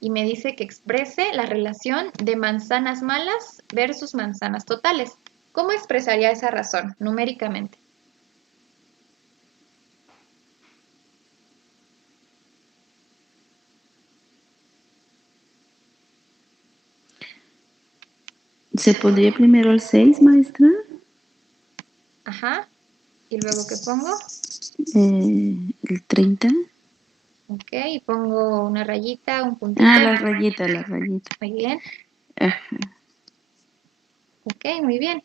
Y me dice que exprese la relación de manzanas malas versus manzanas totales. ¿Cómo expresaría esa razón numéricamente? ¿Se pondría primero el 6, maestra? Ajá. ¿Y luego qué pongo? El 30. Ok, y pongo una rayita, un puntito. Ah, la rayita, la rayita. Muy bien. Ajá. Ok, muy bien.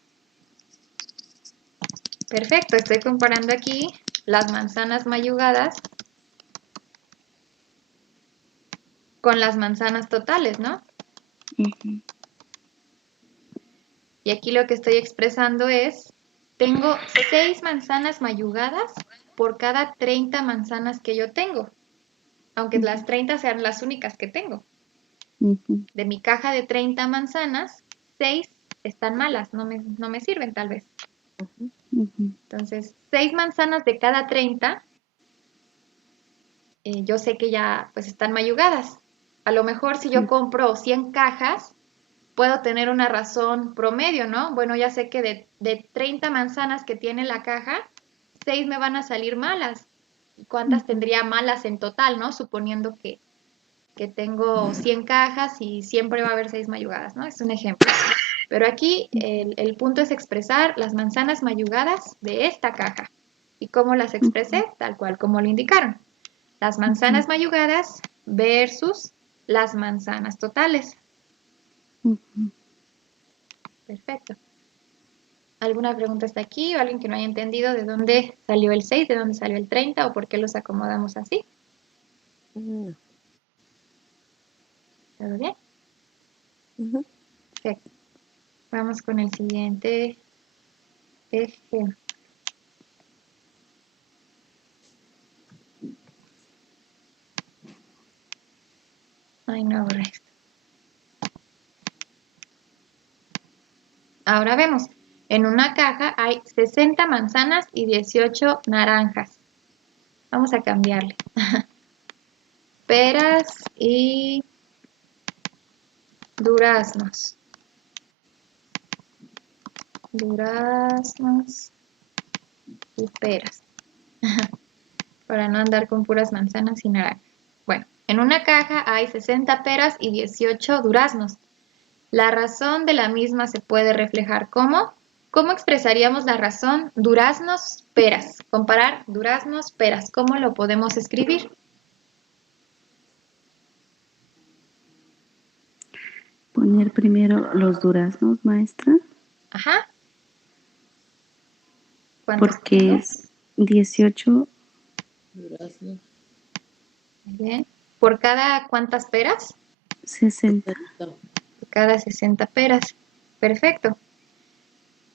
Perfecto, estoy comparando aquí las manzanas mayugadas con las manzanas totales, ¿no? Ujú. Y aquí lo que estoy expresando es, tengo 6 manzanas mayugadas por cada 30 manzanas que yo tengo, aunque las 30 sean las únicas que tengo. Ujú. De mi caja de 30 manzanas, 6 están malas, no me sirven tal vez. Ujú. Entonces, 6 manzanas de cada 30, yo sé que ya pues están mayugadas. A lo mejor si yo compro 100 cajas, puedo tener una razón promedio, ¿no? Bueno, ya sé que de 30 manzanas que tiene la caja, 6 me van a salir malas. ¿Y cuántas tendría malas en total, no? Suponiendo que tengo 100 cajas y siempre va a haber 6 mayugadas, ¿no? Es un ejemplo. Pero aquí el punto es expresar las manzanas mayugadas de esta caja. ¿Y cómo las expresé? Tal cual como lo indicaron. Las manzanas mayugadas versus las manzanas totales. Ujú. Perfecto. ¿Alguna pregunta hasta aquí o alguien que no haya entendido de dónde salió el 6, de dónde salió el 30 o por qué los acomodamos así? No. ¿Todo bien? Ujú. Perfecto. Vamos con el siguiente ejemplo. Ay, no borré esto. Ahora vemos, en una caja hay 60 manzanas y 18 naranjas. Vamos a cambiarle. Peras y duraznos. Duraznos y peras. Para no andar con puras manzanas y naranjas. Bueno, en una caja hay 60 peras y 18 duraznos. La razón de la misma se puede reflejar como, ¿cómo expresaríamos la razón duraznos, peras? Comparar duraznos, peras, ¿cómo lo podemos escribir? Poner primero los duraznos, maestra, Ajá. ¿Cuántos porque tengo? es 18. Durazno. Muy bien. ¿Por cada cuántas peras? 60. No. Por cada 60 peras. Perfecto.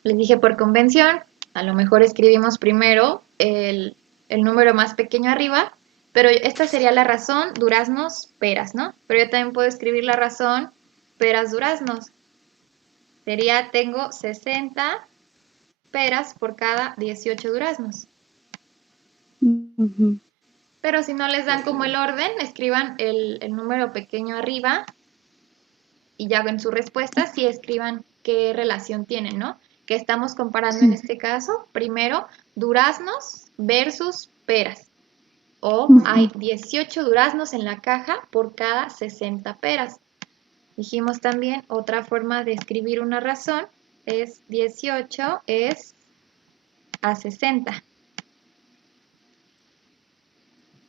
Les dije por convención, a lo mejor escribimos primero el número más pequeño arriba, pero esta sería la razón, duraznos, peras, ¿no? Pero yo también puedo escribir la razón, peras, duraznos. Sería, tengo 60 peras por cada 18 duraznos. Ujú. Pero si no les dan como el orden, escriban el número pequeño arriba y ya en su respuesta sí escriban qué relación tienen, ¿no? Que estamos comparando en este caso, primero, duraznos versus peras. O hay 18 duraznos en la caja por cada 60 peras. Dijimos también, otra forma de escribir una razón es 18 es a 60.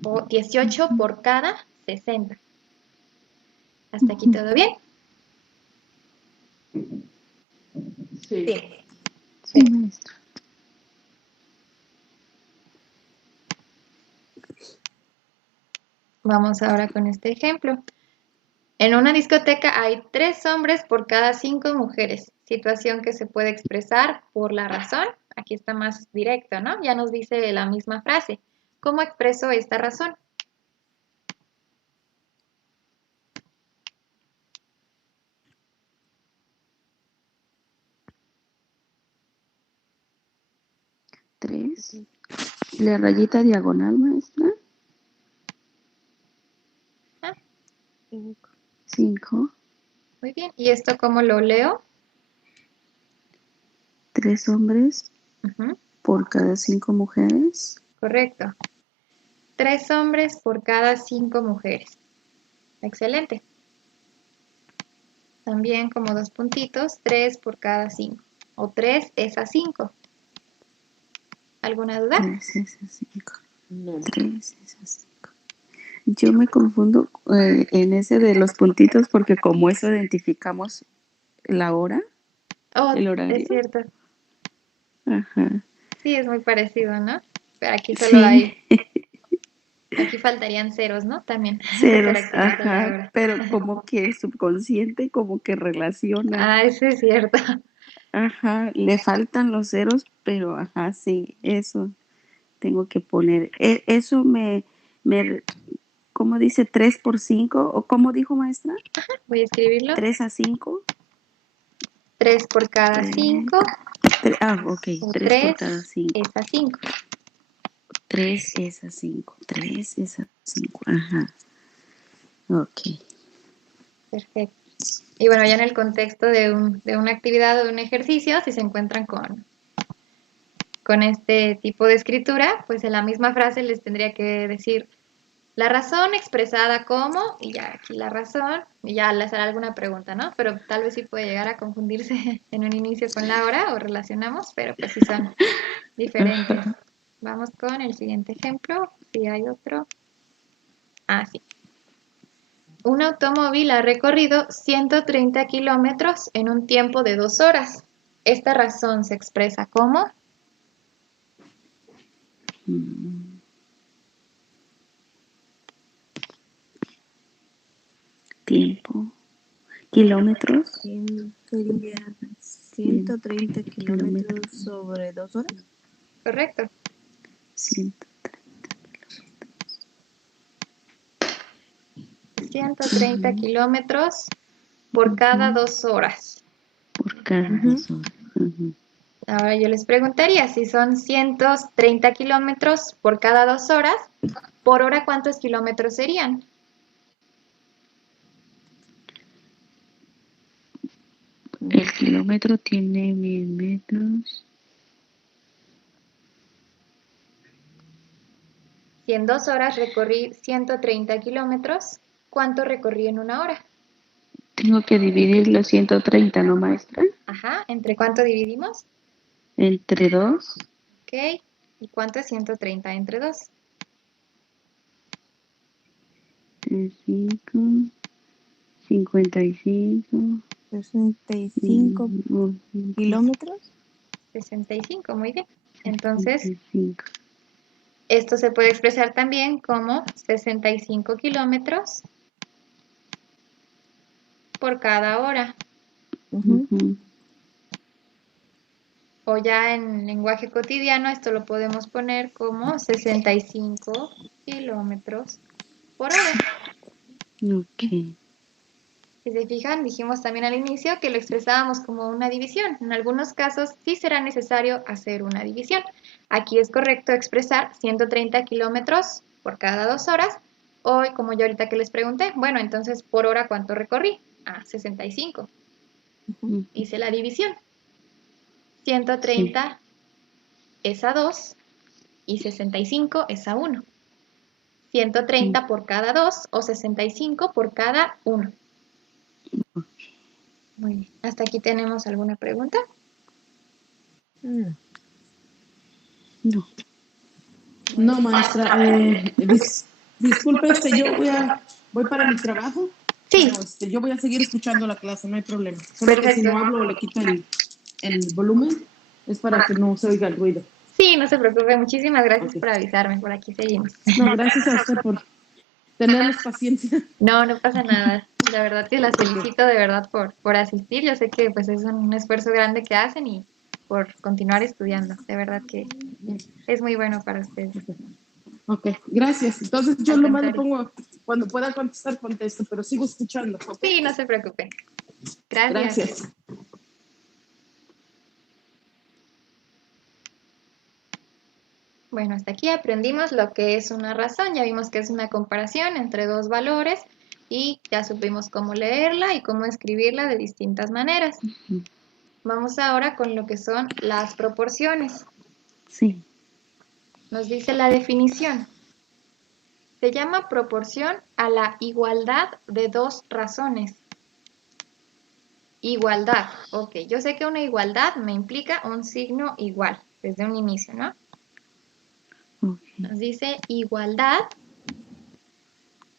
O 18 por cada 60. ¿Hasta aquí todo bien? Sí. Sí. Sí, maestra. Vamos ahora con este ejemplo. En una discoteca hay 3 hombres por cada 5 mujeres. Situación que se puede expresar por la razón. Aquí está más directo, ¿no? Ya nos dice la misma frase. ¿Cómo expreso esta razón? Tres. La rayita diagonal, maestra. Ah, 5. muy bien. ¿Y esto cómo lo leo? 3 hombres Ujú, por cada 5 mujeres. correcto. 3 hombres por cada 5 mujeres. Excelente. También como 2 puntitos, 3 por cada 5. O 3 es a 5. ¿Alguna duda? 3 es a 5. No. 3 es a 5. Yo me confundo en ese de los puntitos porque como eso identificamos la hora, Oh, el es horario. cierto. Ajá. Sí, es muy parecido, ¿no? Pero aquí solo Sí. hay... Aquí faltarían ceros, ¿no? También. Ceros, Caracteriza la ajá, hora. pero como que el subconsciente como que relaciona. Ah, eso es cierto. Ajá, le faltan los ceros, pero ajá, sí, eso tengo que poner. Eso ¿cómo dice? 3 por 5, o ¿cómo dijo maestra? Voy a escribirlo. 3 a 5. 3 por cada 3, 5 ok, o 3 por 3 cada 5. es a 5. 3 es a 5, 3 es a 5, ajá, ok. Perfecto. Y bueno, ya en el contexto de una actividad o de un ejercicio, si se encuentran con este tipo de escritura, pues en la misma frase les tendría que decir la razón expresada como, y ya aquí la razón, y ya les hará alguna pregunta, ¿no? Pero tal vez sí puede llegar a confundirse en un inicio con la hora o relacionamos, pero pues sí son diferentes. Vamos con el siguiente ejemplo, si hay otro. Ah, sí. Un automóvil ha recorrido 130 kilómetros en un tiempo de 2 horas. Esta razón se expresa como Tiempo, kilómetros, Sería 130 kilómetros sobre 2 horas. correcto. 130 kilómetros por cada 2 horas. por cada 2 horas. Ujú. Ahora yo les preguntaría, si son 130 kilómetros por cada 2 horas, por hora, ¿cuántos kilómetros serían? El kilómetro tiene 1000 metros. Si en 2 horas recorrí 130 kilómetros, ¿cuánto recorrí en una hora? Tengo que dividir los 130, ¿no, maestra? Ajá, ¿entre cuánto dividimos? Entre 2. Ok, ¿y cuánto es 130 entre 2? 35, 55. 65 kilómetros. 65, muy bien. Entonces, 65. esto se puede expresar también como 65 kilómetros por cada hora. Ujú. O ya en lenguaje cotidiano, esto lo podemos poner como 65 kilómetros por hora. Ok. Si se fijan, dijimos también al inicio que lo expresábamos como una división. En algunos casos sí será necesario hacer una división. Aquí es correcto expresar 130 kilómetros por cada 2 horas. Hoy, como yo ahorita que les pregunté, bueno, entonces por hora, ¿cuánto recorrí? Ah, 65. Hice la división. 130 es a 2 y 65 es a 1. 130 por cada 2 o 65 por cada 1. Muy bien. ¿Hasta aquí tenemos alguna pregunta? No. No, maestra, disculpe, yo voy para mi trabajo, Sí. pero yo voy a seguir escuchando la clase, no hay problema. Solo que si Perfecto. no hablo o le quito el volumen, es para que no se oiga el ruido. Sí, no se preocupe. Muchísimas gracias Ok. por avisarme. Por aquí seguimos. No, gracias a usted por tenerles paciencia. No, no pasa nada. La verdad que las felicito de verdad por asistir. Yo sé que pues es un esfuerzo grande que hacen y por continuar estudiando. De verdad que es muy bueno para ustedes. Ok, gracias. Entonces yo Al lo más le contrario. pongo, cuando pueda contestar, contesto, pero sigo escuchando. ¿Ok? Sí, no se preocupe. Gracias. Gracias. Bueno, hasta aquí aprendimos lo que es una razón. Ya vimos que es una comparación entre dos valores y ya supimos cómo leerla y cómo escribirla de distintas maneras. Vamos ahora con lo que son las proporciones. Sí. Nos dice la definición. Se llama proporción a la igualdad de dos razones. Igualdad. Ok, yo sé que una igualdad me implica un signo igual desde un inicio, ¿no? Ok. Nos dice igualdad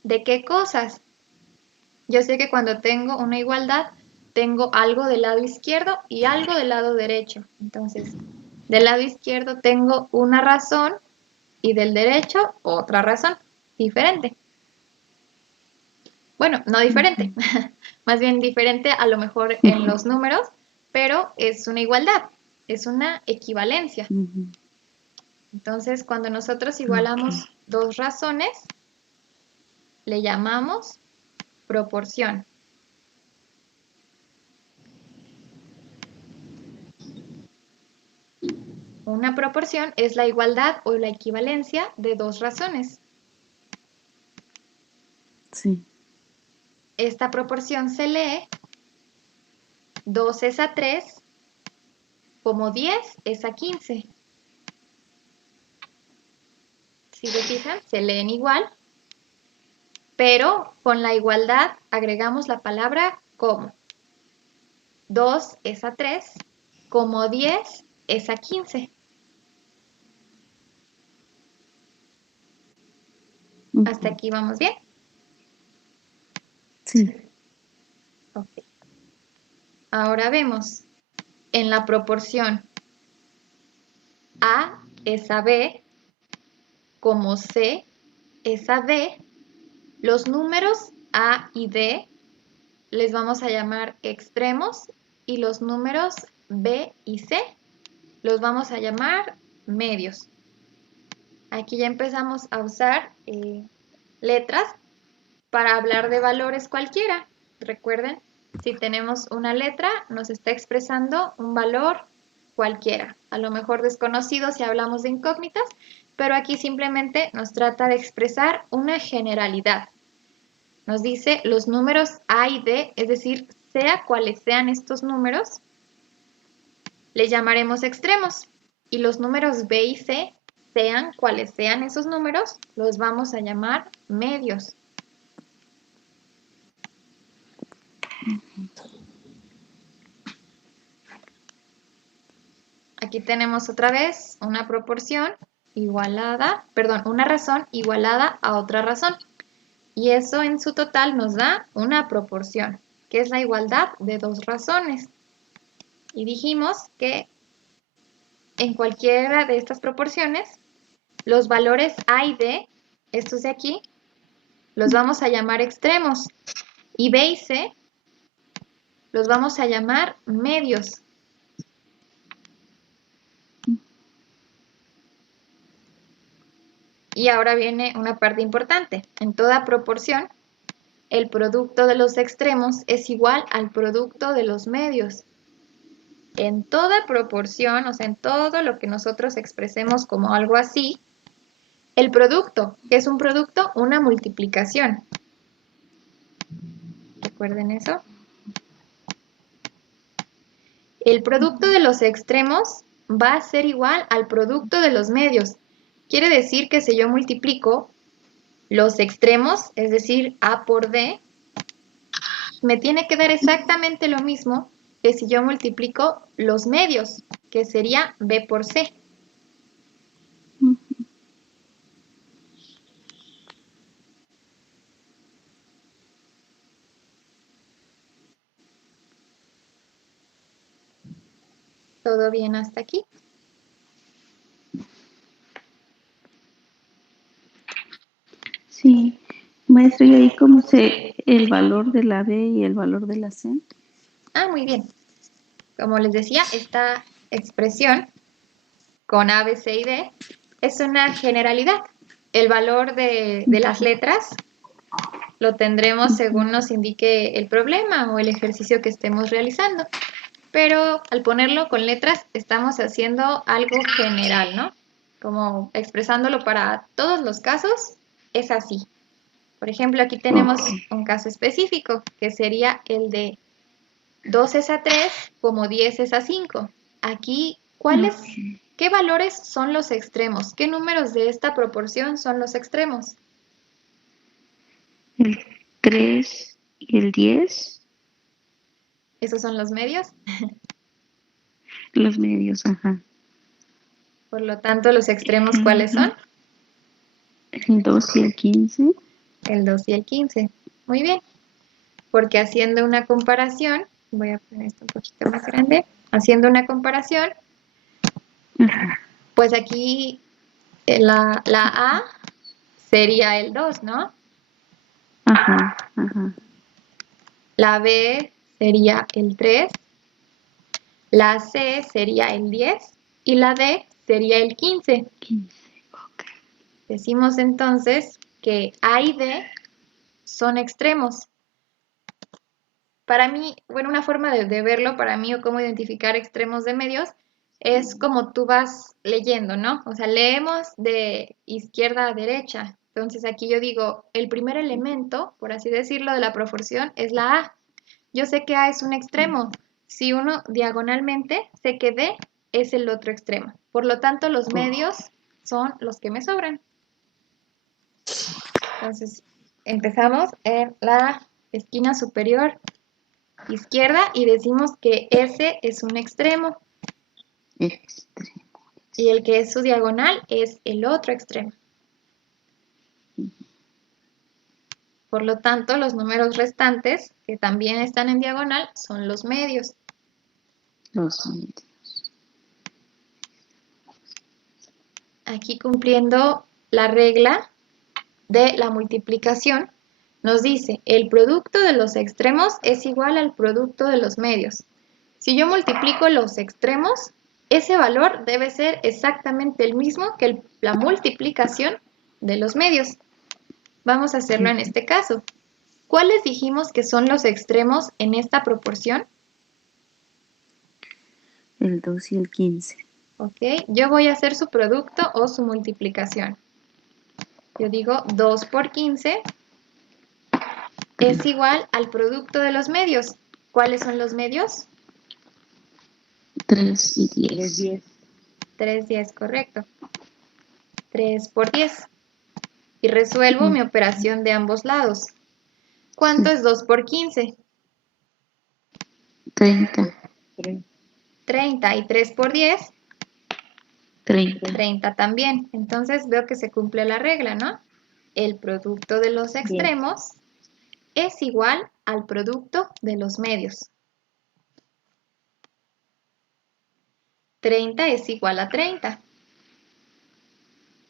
de qué cosas. Yo sé que cuando tengo una igualdad, tengo algo del lado izquierdo y algo del lado derecho. Entonces, del lado izquierdo tengo una razón y del derecho otra razón diferente. Bueno, no diferente, más bien diferente a lo mejor en los números, pero es una igualdad, es una equivalencia. Ujú. Entonces, cuando nosotros igualamos Ok. dos razones, le llamamos proporción. Una proporción es la igualdad o la equivalencia de dos razones. Sí. Esta proporción se lee 2 es a 3 como 10 es a 15. Si se fijan, se leen igual, pero con la igualdad agregamos la palabra como. 2 es a 3 como 10 es a 15. ¿Hasta Ujú. aquí vamos bien? Sí. Ok. Ahora vemos en la proporción A es a B como C es a D, los números A y D les vamos a llamar extremos y los números B y C los vamos a llamar medios. Aquí ya empezamos a usar letras para hablar de valores cualquiera. Recuerden, si tenemos una letra, nos está expresando un valor cualquiera. A lo mejor desconocido si hablamos de incógnitas, pero aquí simplemente nos trata de expresar una generalidad. Nos dice los números A y D, es decir, sea cuales sean estos números, le llamaremos extremos. Y los números B y C, sean cuales sean esos números, los vamos a llamar medios. Aquí tenemos otra vez una proporción igualada, perdón, una razón igualada a otra razón. Y eso en su total nos da una proporción, que es la igualdad de dos razones. Y dijimos que en cualquiera de estas proporciones, los valores A y D, estos de aquí, los vamos a llamar extremos. Y B y C los vamos a llamar medios. Y ahora viene una parte importante. En toda proporción, el producto de los extremos es igual al producto de los medios. En toda proporción, o sea, en todo lo que nosotros expresemos como algo así, el producto, ¿qué es un producto? Una multiplicación. ¿Recuerden eso? El producto de los extremos va a ser igual al producto de los medios. Quiere decir que si yo multiplico los extremos, es decir, A por D, me tiene que dar exactamente lo mismo que si yo multiplico los medios, que sería B por C. ¿Todo bien hasta aquí? Sí. Maestra, ¿y ahí cómo se el valor de la B y el valor de la C? Ah, muy bien. Como les decía, esta expresión con A, B, C y D es una generalidad. El valor de las letras lo tendremos según nos indique el problema o el ejercicio que estemos realizando. Pero al ponerlo con letras estamos haciendo algo general, ¿no? Como expresándolo para todos los casos, es así. Por ejemplo, aquí tenemos un caso específico, que sería el de 2 es a 3 como 10 es a 5. Aquí, ¿qué valores son los extremos? ¿Qué números de esta proporción son los extremos? El 3 y el 10, ¿Esos son los medios? los medios, ajá. Por lo tanto, ¿los extremos cuáles son? El 2 y el 15. El 2 y el 15. Muy bien. Porque haciendo una comparación, voy a poner esto un poquito más grande, haciendo una comparación, Ajá, pues aquí la A sería el 2, ¿no? ajá, ajá. La B sería el 3, la C sería el 10 y la D sería el 15. 15, ok. Decimos entonces que A y D son extremos. Para mí, bueno, una forma de verlo para mí o cómo identificar extremos de medios es como tú vas leyendo, ¿no? O sea, leemos de izquierda a derecha. Entonces aquí yo digo, el primer elemento, por así decirlo, de la proporción es la A. Yo sé que A es un extremo. Si uno diagonalmente, sé que D es el otro extremo. Por lo tanto, los medios son los que me sobran. Entonces, empezamos en la esquina superior izquierda y decimos que ese es un extremo Extremo. y el que es su diagonal es el otro extremo. Por lo tanto, los números restantes, que también están en diagonal, son los medios. Los medios. Aquí cumpliendo la regla de la multiplicación, nos dice el producto de los extremos es igual al producto de los medios. Si yo multiplico los extremos, ese valor debe ser exactamente el mismo que la multiplicación de los medios. Vamos a hacerlo en este caso. ¿Cuáles dijimos que son los extremos en esta proporción? El 2 y el 15. Ok, yo voy a hacer su producto o su multiplicación. Yo digo 2 por 15 es igual al producto de los medios. ¿Cuáles son los medios? 3 y 10. 10. 3, 10, correcto. 3 por 10. Y resuelvo mi operación de ambos lados. ¿Cuánto es 2 por 15? 30. 30. ¿Y 3 por 10? 30. 30 también. Entonces veo que se cumple la regla, ¿no? El producto de los extremos es igual al producto de los medios. 30 es igual a 30.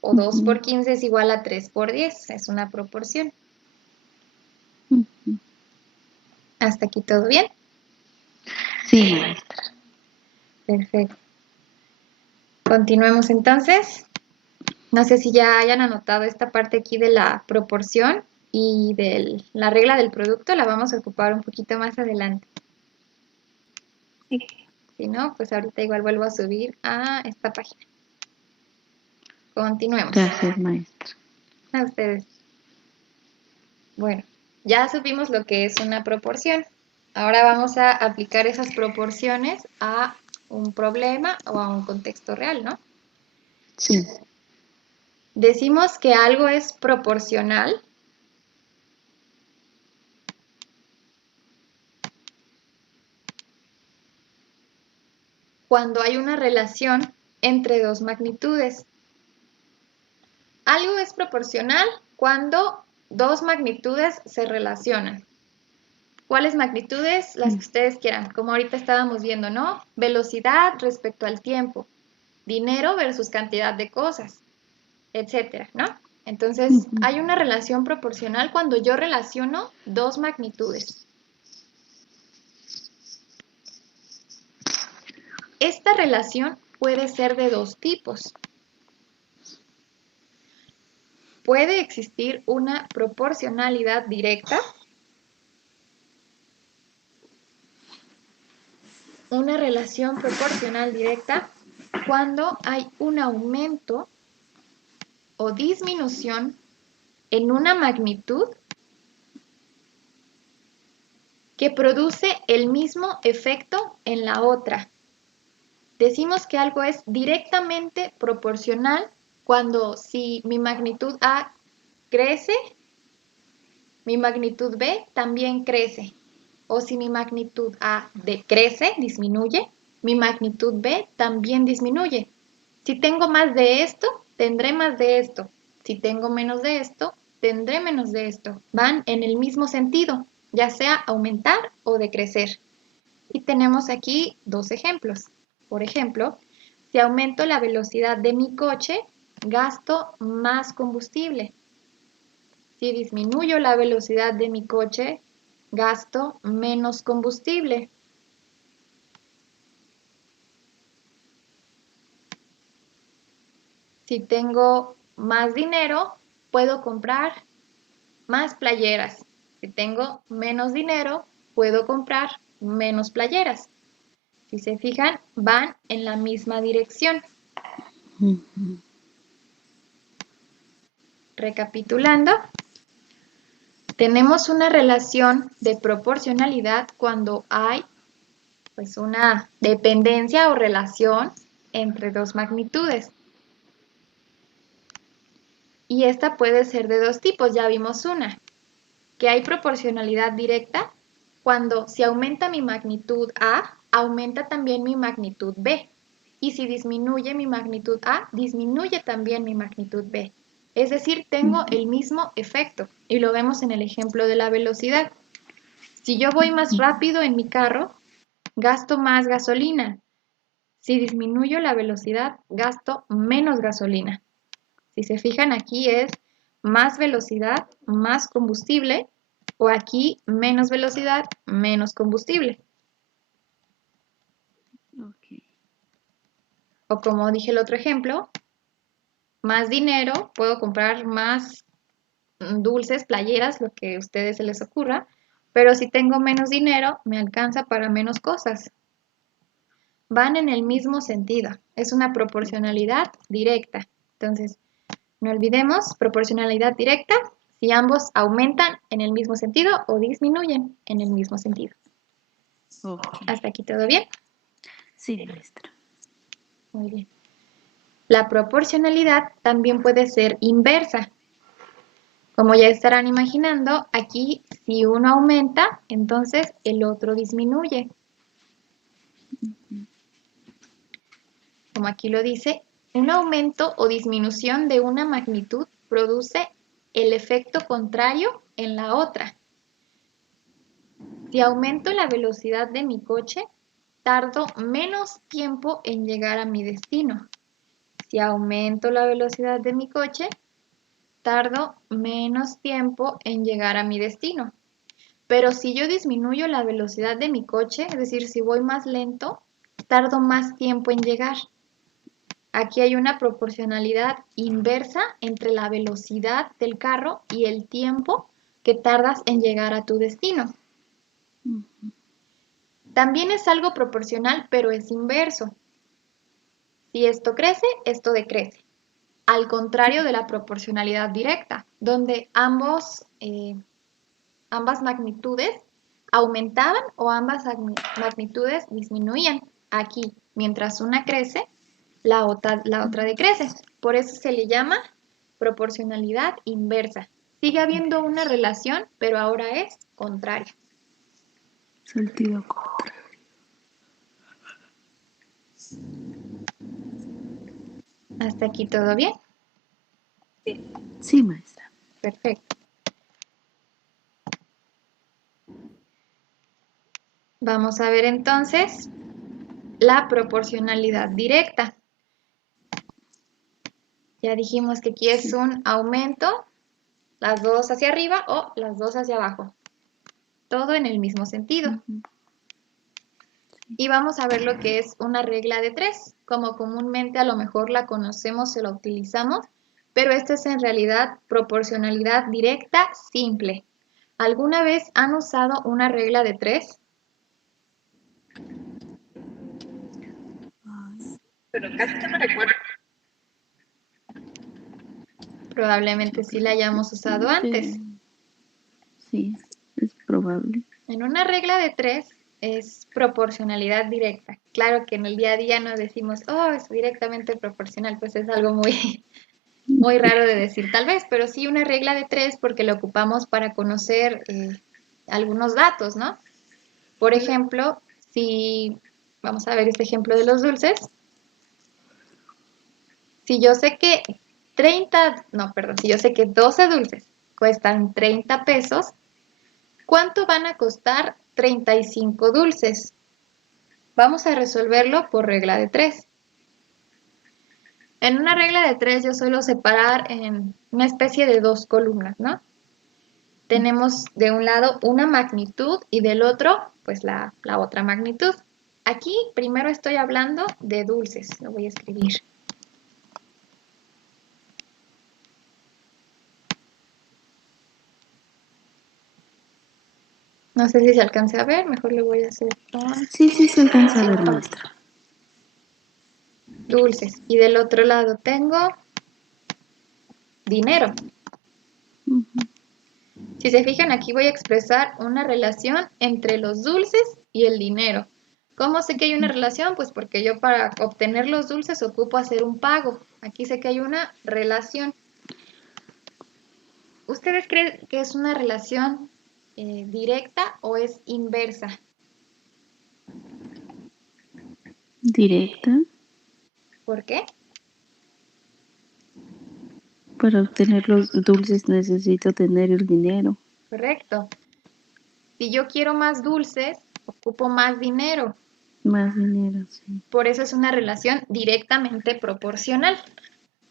O 2 por 15 es igual a 3 por 10. Es una proporción. ¿Hasta aquí todo bien? Sí, maestra. Perfecto. Continuemos entonces. No sé si ya hayan anotado esta parte aquí de la proporción y de la regla del producto. La vamos a ocupar un poquito más adelante. Sí. Si no, pues ahorita igual vuelvo a subir a esta página. Continuemos. Gracias, maestra. A ustedes. Bueno, ya supimos lo que es una proporción. Ahora vamos a aplicar esas proporciones a un problema o a un contexto real, ¿no? Sí. Decimos que algo es proporcional cuando hay una relación entre dos magnitudes. Algo es proporcional cuando dos magnitudes se relacionan. ¿Cuáles magnitudes? Las que ustedes quieran, como ahorita estábamos viendo, ¿no? Velocidad respecto al tiempo, dinero versus cantidad de cosas, etcétera, ¿no? Entonces, hay una relación proporcional cuando yo relaciono dos magnitudes. Esta relación puede ser de dos tipos. Puede existir una proporcionalidad directa, una relación proporcional directa, cuando hay un aumento o disminución en una magnitud que produce el mismo efecto en la otra. Decimos que algo es directamente proporcional cuando si mi magnitud A crece, mi magnitud B también crece. O si mi magnitud A decrece, disminuye, mi magnitud B también disminuye. Si tengo más de esto, tendré más de esto. Si tengo menos de esto, tendré menos de esto. Van en el mismo sentido, ya sea aumentar o decrecer. Y tenemos aquí dos ejemplos. Por ejemplo, si aumento la velocidad de mi coche, gasto más combustible. Si disminuyo la velocidad de mi coche, gasto menos combustible. Si tengo más dinero, puedo comprar más playeras. Si tengo menos dinero, puedo comprar menos playeras. Si se fijan, van en la misma dirección. Recapitulando, tenemos una relación de proporcionalidad cuando hay pues, una dependencia o relación entre dos magnitudes. Y esta puede ser de dos tipos, ya vimos una, que hay proporcionalidad directa cuando si aumenta mi magnitud A, aumenta también mi magnitud B. Y si disminuye mi magnitud A, disminuye también mi magnitud B. Es decir, tengo el mismo efecto y lo vemos en el ejemplo de la velocidad. Si yo voy más rápido en mi carro, gasto más gasolina. Si disminuyo la velocidad, gasto menos gasolina. Si se fijan, aquí es más velocidad, más combustible, o aquí menos velocidad, menos combustible. Ok. O como dije el otro ejemplo, más dinero, puedo comprar más dulces, playeras, lo que a ustedes se les ocurra, pero si tengo menos dinero, me alcanza para menos cosas. Van en el mismo sentido, es una proporcionalidad directa. Entonces, no olvidemos, proporcionalidad directa, si ambos aumentan en el mismo sentido o disminuyen en el mismo sentido. Ok. ¿Hasta aquí todo bien? Sí, maestra. Muy bien. La proporcionalidad también puede ser inversa. Como ya estarán imaginando, aquí si uno aumenta, entonces el otro disminuye. Como aquí lo dice, un aumento o disminución de una magnitud produce el efecto contrario en la otra. Si aumento la velocidad de mi coche, tardo menos tiempo en llegar a mi destino. Si aumento la velocidad de mi coche, tardo menos tiempo en llegar a mi destino. Pero si yo disminuyo la velocidad de mi coche, es decir, si voy más lento, tardo más tiempo en llegar. Aquí hay una proporcionalidad inversa entre la velocidad del carro y el tiempo que tardas en llegar a tu destino. También es algo proporcional, pero es inverso. Si esto crece, esto decrece. Al contrario de la proporcionalidad directa, donde ambas magnitudes aumentaban o ambas magnitudes disminuían. Aquí, mientras una crece, la otra decrece. Por eso se le llama proporcionalidad inversa. Sigue habiendo una relación, pero ahora es contraria. Sentido contrario. ¿Hasta aquí todo bien? Sí, maestra. Perfecto. Vamos a ver entonces la proporcionalidad directa. Ya dijimos que aquí es un aumento, las dos hacia arriba o las dos hacia abajo. Todo en el mismo sentido. Ujú. Y vamos a ver lo que es una regla de 3, como comúnmente a lo mejor la conocemos o la utilizamos, pero esto es en realidad proporcionalidad directa simple. ¿Alguna vez han usado una regla de 3? Probablemente sí la hayamos usado antes. Sí, es probable. En una regla de 3 es proporcionalidad directa. Claro que en el día a día no decimos, oh, es directamente proporcional, pues es algo muy, muy raro de decir tal vez, pero sí una regla de 3 porque la ocupamos para conocer algunos datos, ¿no? Por ejemplo, si vamos a ver este ejemplo de los dulces, si yo sé que si yo sé que 12 dulces cuestan 30 pesos, ¿cuánto van a costar 35 dulces? Vamos a resolverlo por regla de 3. En una regla de 3 yo suelo separar en una especie de dos columnas, ¿no? Tenemos de un lado una magnitud y del otro, pues la otra magnitud. Aquí primero estoy hablando de dulces, lo voy a escribir. No sé si se alcance a ver, mejor le voy a hacer Sí, sí se alcanza a ver, maestra. dulces. Y del otro lado tengo dinero. Ujú. Si se fijan, aquí voy a expresar una relación entre los dulces y el dinero. ¿Cómo sé que hay una relación? Pues porque yo para obtener los dulces ocupo hacer un pago. Aquí sé que hay una relación. ¿Ustedes creen que es una relación directa o es inversa? Directa. ¿Por qué? Para obtener los dulces necesito tener el dinero. Correcto. Si yo quiero más dulces, ocupo más dinero. Más dinero, sí. Por eso es una relación directamente proporcional.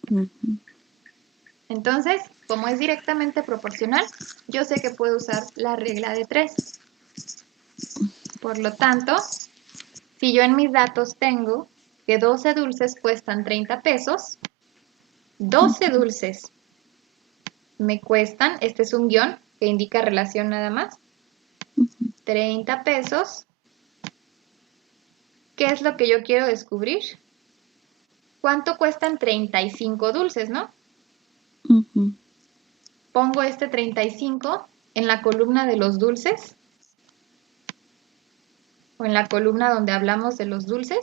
Ujú. Entonces, como es directamente proporcional, yo sé que puedo usar la regla de 3. Por lo tanto, si yo en mis datos tengo que 12 dulces cuestan 30 pesos, 12 dulces me cuestan, este es un guión que indica relación nada más, 30 pesos. ¿Qué es lo que yo quiero descubrir? ¿Cuánto cuestan 35 dulces, no? Ujú. Pongo este 35 en la columna de los dulces o en la columna donde hablamos de los dulces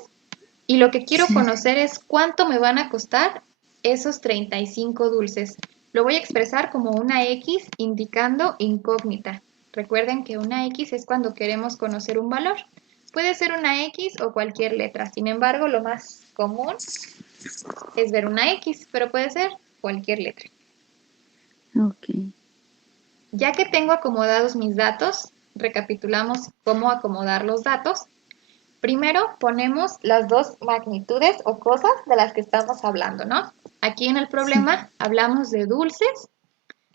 y lo que quiero Sí. conocer es cuánto me van a costar esos 35 dulces. Lo voy a expresar como una X indicando incógnita. Recuerden que una X es cuando queremos conocer un valor. Puede ser una X o cualquier letra. Sin embargo, lo más común es ver una X, pero puede ser cualquier letra. Ok. Ya que tengo acomodados mis datos, recapitulamos cómo acomodar los datos. Primero ponemos las dos magnitudes o cosas de las que estamos hablando, ¿no? Aquí en el problema hablamos de dulces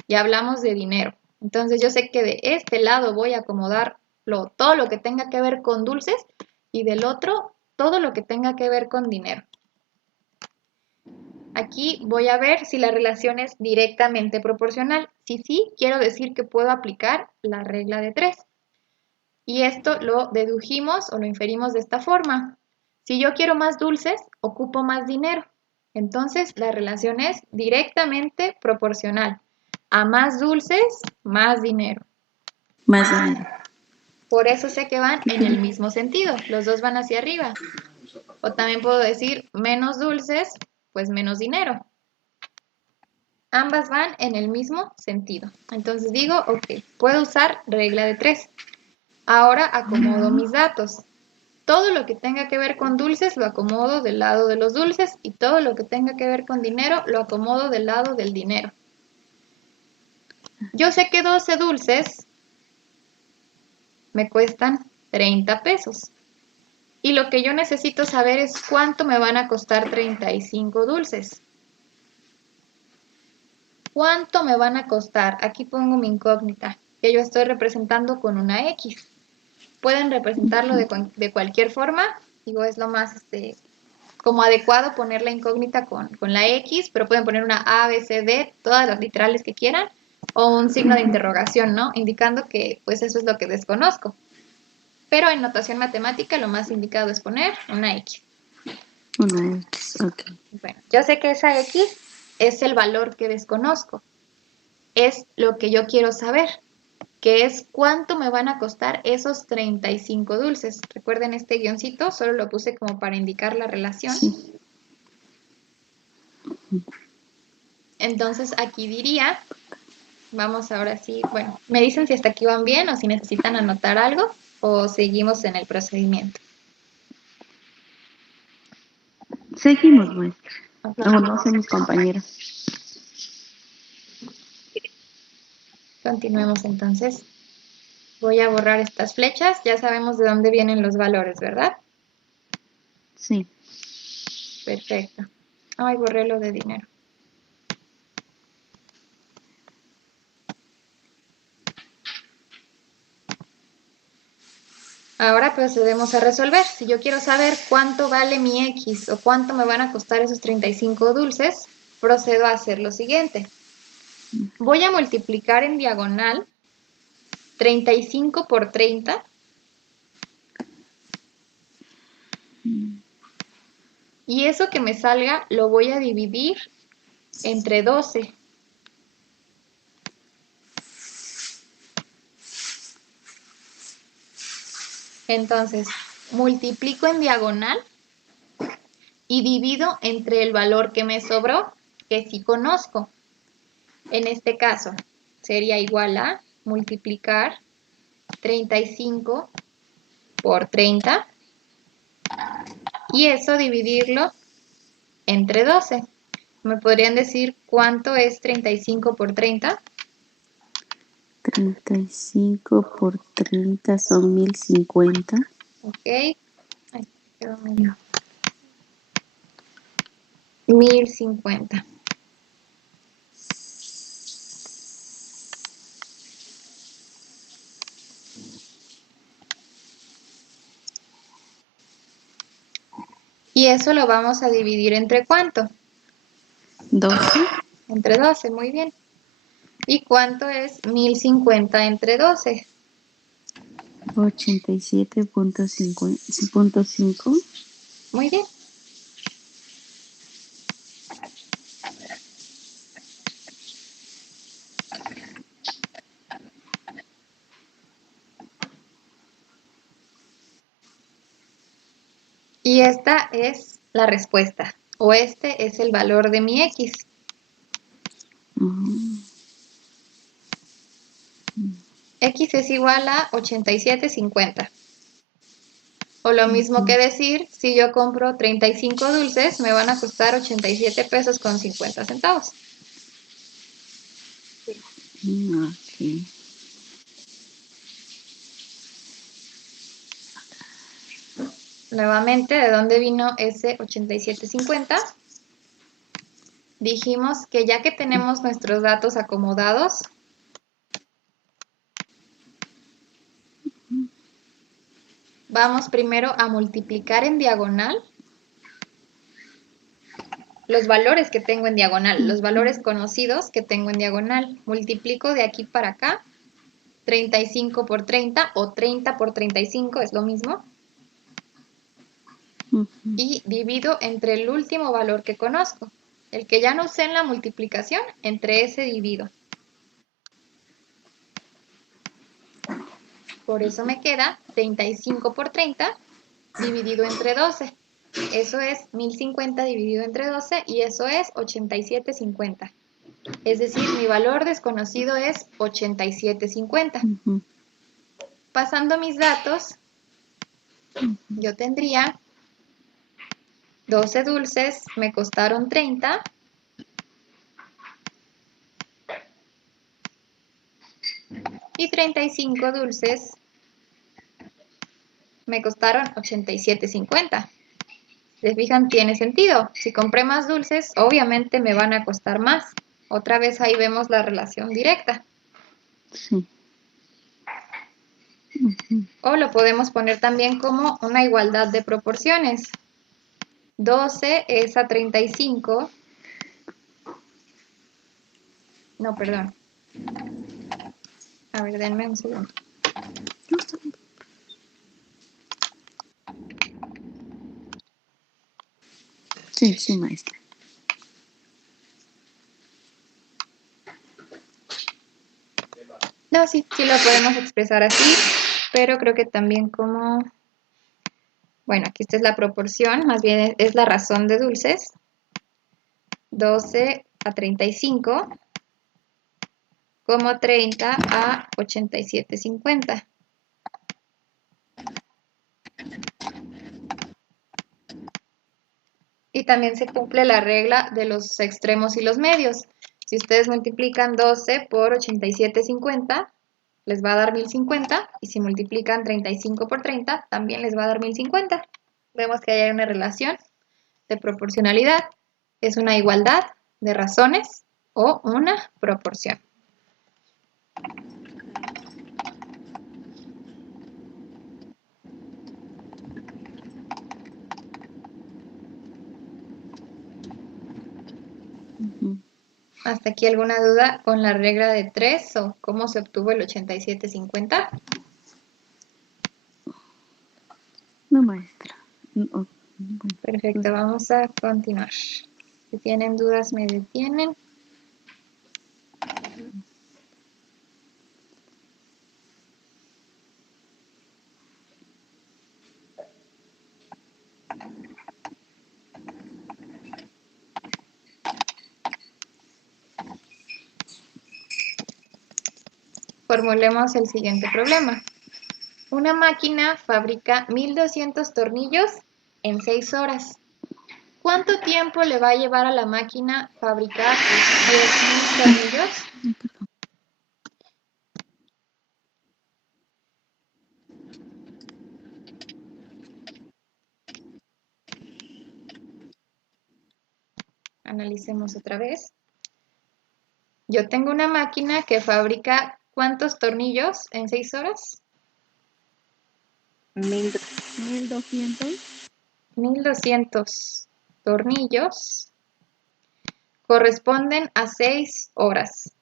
y hablamos de dinero. Entonces yo sé que de este lado voy a acomodar todo lo que tenga que ver con dulces y del otro todo lo que tenga que ver con dinero. Aquí voy a ver si la relación es directamente proporcional. Si sí, quiero decir que puedo aplicar la regla de 3. Y esto lo dedujimos o lo inferimos de esta forma. Si yo quiero más dulces, ocupo más dinero. Entonces, la relación es directamente proporcional. A más dulces, más dinero. Más dinero. Por eso sé que van en el mismo sentido. Los dos van hacia arriba. O también puedo decir menos dulces, pues menos dinero. Ambas van en el mismo sentido. Entonces digo, ok, puedo usar regla de 3. Ahora acomodo mis datos. Todo lo que tenga que ver con dulces lo acomodo del lado de los dulces y todo lo que tenga que ver con dinero lo acomodo del lado del dinero. Yo sé que 12 dulces me cuestan 30 pesos. Y lo que yo necesito saber es cuánto me van a costar 35 dulces. ¿Cuánto me van a costar? Aquí pongo mi incógnita, que yo estoy representando con una X. Pueden representarlo de cualquier forma. Digo, es lo más como adecuado poner la incógnita con la X, pero pueden poner una A, B, C, D, todas las literales que quieran, o un signo de interrogación, ¿no? Indicando que pues eso es lo que desconozco. Pero en notación matemática lo más indicado es poner una X. Una X, ok. Bueno, yo sé que esa X es el valor que desconozco. Es lo que yo quiero saber, que es cuánto me van a costar esos 35 dulces. Recuerden este guioncito, solo lo puse como para indicar la relación. Sí. Entonces aquí diría, vamos ahora sí, bueno, me dicen si hasta aquí van bien o si necesitan anotar algo o seguimos en el procedimiento. Seguimos, maestra. Ok. No sé mis compañeros. Continuemos entonces. Voy a borrar estas flechas, ya sabemos de dónde vienen los valores, ¿verdad? Sí. Perfecto. Ay, borré lo de dinero. Ahora procedemos a resolver. Si yo quiero saber cuánto vale mi X o cuánto me van a costar esos 35 dulces, procedo a hacer lo siguiente. Voy a multiplicar en diagonal 35 por 30. Y eso que me salga lo voy a dividir entre 12. Entonces, multiplico en diagonal y divido entre el valor que me sobró, que sí conozco. En este caso, sería igual a multiplicar 35 por 30 y eso dividirlo entre 12. ¿Me podrían decir cuánto es 35 por 30? 35 por 30 son 1050. Ok. Ay, quedó medio. 1050. Y eso lo vamos a dividir entre ¿cuánto? 12. Entre 12, muy bien. ¿Y cuánto es 1050 entre 12? 87.5. Muy bien. Y esta es la respuesta, o este es el valor de mi X. X es igual a 87.50. O lo mismo que decir, si yo compro 35 dulces, me van a costar 87 pesos con 50 centavos. Ok. Nuevamente, ¿de dónde vino ese 87.50? Dijimos que ya que tenemos nuestros datos acomodados, vamos primero a multiplicar en diagonal los valores que tengo en diagonal, los valores conocidos que tengo en diagonal. Multiplico de aquí para acá, 35 por 30 o 30 por 35, es lo mismo. Y divido entre el último valor que conozco. El que ya no usé en la multiplicación, entre ese divido. Por eso me queda 35 por 30 dividido entre 12. Eso es 1050 dividido entre 12 y eso es 87.50. Es decir, mi valor desconocido es 87.50. Pasando mis datos, yo tendría 12 dulces, me costaron 30. Y 35 dulces me costaron 87.50. ¿Se fijan? Tiene sentido. Si compré más dulces, obviamente me van a costar más. Otra vez ahí vemos la relación directa. Sí. O lo podemos poner también como una igualdad de proporciones. 12 es a 35. No, perdón. A ver, denme un segundo. Sí, sí, maestra. No, sí, sí lo podemos expresar así, pero creo que también como... Bueno, aquí esta es la proporción, más bien es la razón de dulces. 12 a 35, como 30 a 87,50. Y también se cumple la regla de los extremos y los medios. Si ustedes multiplican 12 por 87,50, les va a dar 1050. Y si multiplican 35 por 30, también les va a dar 1050. Vemos que hay una relación de proporcionalidad. Es una igualdad de razones o una proporción. ¿Hasta aquí alguna duda con la regla de 3 o cómo se obtuvo el 87,50? No, maestra. No. Perfecto, vamos a continuar. Si tienen dudas me detienen. Formulemos el siguiente problema. Una máquina fabrica 1200 tornillos en 6 horas. ¿Cuánto tiempo le va a llevar a la máquina fabricar 10,000 tornillos? Analicemos otra vez. Yo tengo una máquina que fabrica ¿cuántos tornillos en 6 horas? 1200. 1200 tornillos corresponden a 6 horas.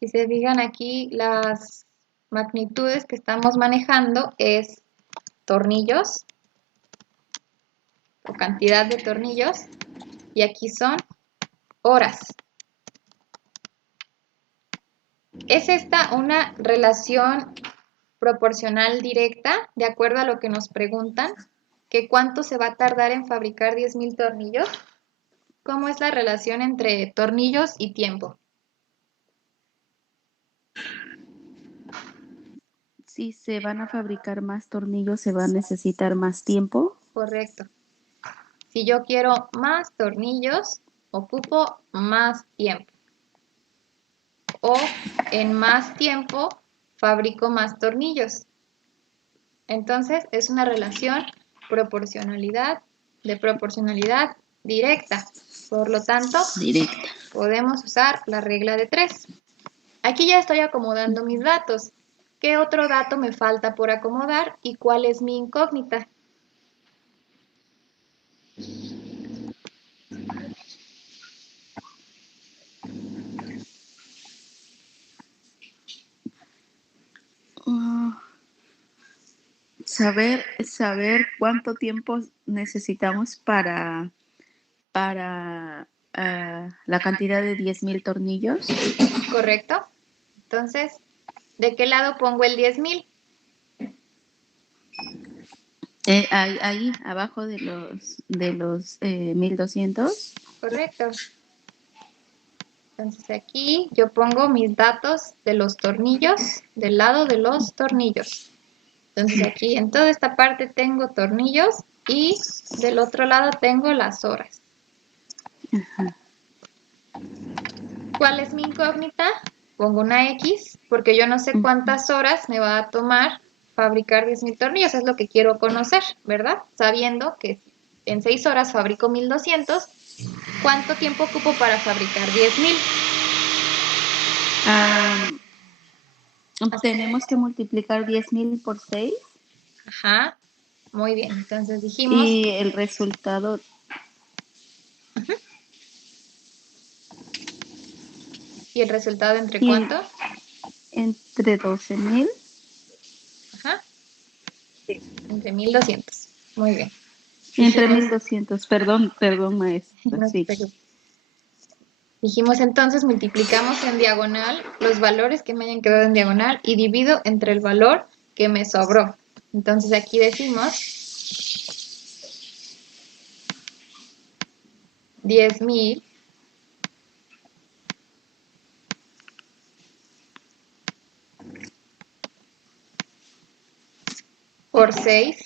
Si se fijan aquí, las magnitudes que estamos manejando es tornillos o cantidad de tornillos y aquí son horas. ¿Es esta una relación proporcional directa de acuerdo a lo que nos preguntan? ¿Que cuánto se va a tardar en fabricar 10,000 tornillos? ¿Cómo es la relación entre tornillos y tiempo? Si se van a fabricar más tornillos, se va a necesitar más tiempo. Correcto. Si yo quiero más tornillos, ocupo más tiempo. O en más tiempo fabrico más tornillos. Entonces es una relación de proporcionalidad directa. Por lo tanto, Directa. podemos usar la regla de 3. Aquí ya estoy acomodando mis datos. ¿Qué otro dato me falta por acomodar y cuál es mi incógnita? Saber cuánto tiempo necesitamos para la cantidad de 10,000 tornillos. ¿Correcto? Entonces, ¿de qué lado pongo el 10,000? Ahí abajo de los 1200. Correcto. Entonces aquí yo pongo mis datos de los tornillos del lado de los tornillos. Entonces aquí en toda esta parte tengo tornillos y del otro lado tengo las horas. ¿Cuál es mi incógnita? Pongo una X porque yo no sé cuántas horas me va a tomar fabricar 10,000 tornillos. Es lo que quiero conocer, ¿verdad? Sabiendo que en 6 horas fabrico 1200, ¿Cuánto tiempo ocupo para fabricar 10,000? Tenemos que multiplicar 10,000 por 6 Ajá, muy bien. Entonces dijimos, y el resultado ¿y el resultado entre y cuánto? entre 12,000. Ajá, entre 1,200. Muy bien. Entre Dijimos, 1,200, perdón, maestra, no se sí. preocupe. Dijimos entonces, multiplicamos en diagonal los valores que me hayan quedado en diagonal y divido entre el valor que me sobró. Entonces aquí decimos 10,000 por 6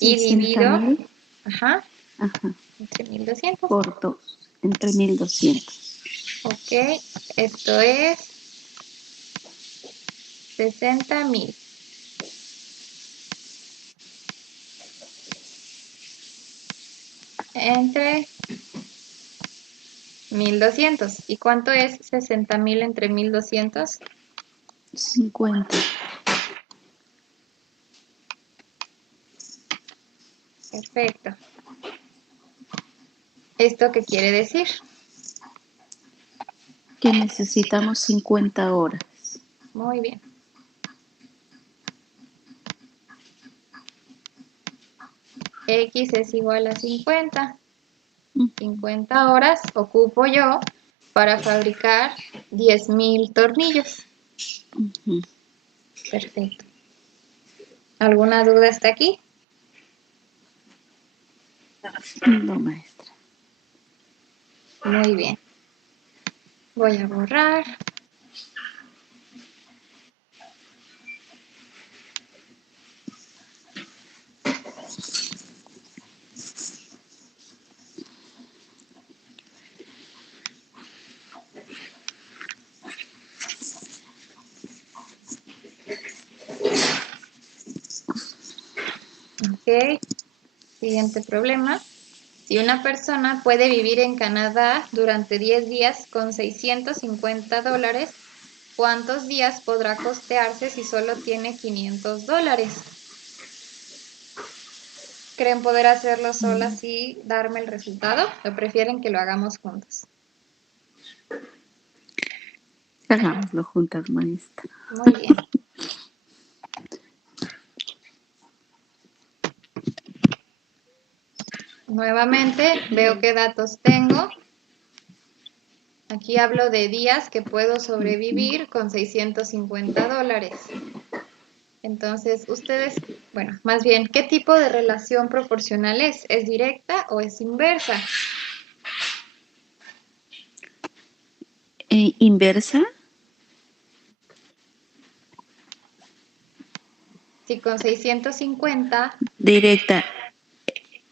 y divido 60,000, ajá, ajá, entre 1,200. por 2, entre 1,200. Ok, esto es 60,000. Entre 1,200. ¿Y cuánto es 60,000 entre 1,200? 50. Perfecto. ¿Esto qué quiere decir? Que necesitamos 50 horas. Muy bien. X es igual a 50. 50 horas ocupo yo para fabricar 10,000 tornillos. Ujú. Perfecto. ¿Alguna duda hasta aquí? No, maestra. Muy bien. Voy a borrar. Ok. Siguiente problema. Si una persona puede vivir en Canadá durante 10 días con $650, ¿cuántos días podrá costearse si solo tiene $500? ¿Creen poder hacerlo solas y darme el resultado? ¿O prefieren que lo hagamos juntos? Hagámoslo juntas, maestra. Muy bien. Nuevamente, veo qué datos tengo. Aquí hablo de días que puedo sobrevivir con $650. Entonces, ustedes, bueno, más bien, ¿qué tipo de relación proporcional es? ¿Es directa o es inversa? ¿Inversa? Si con 650, Directa.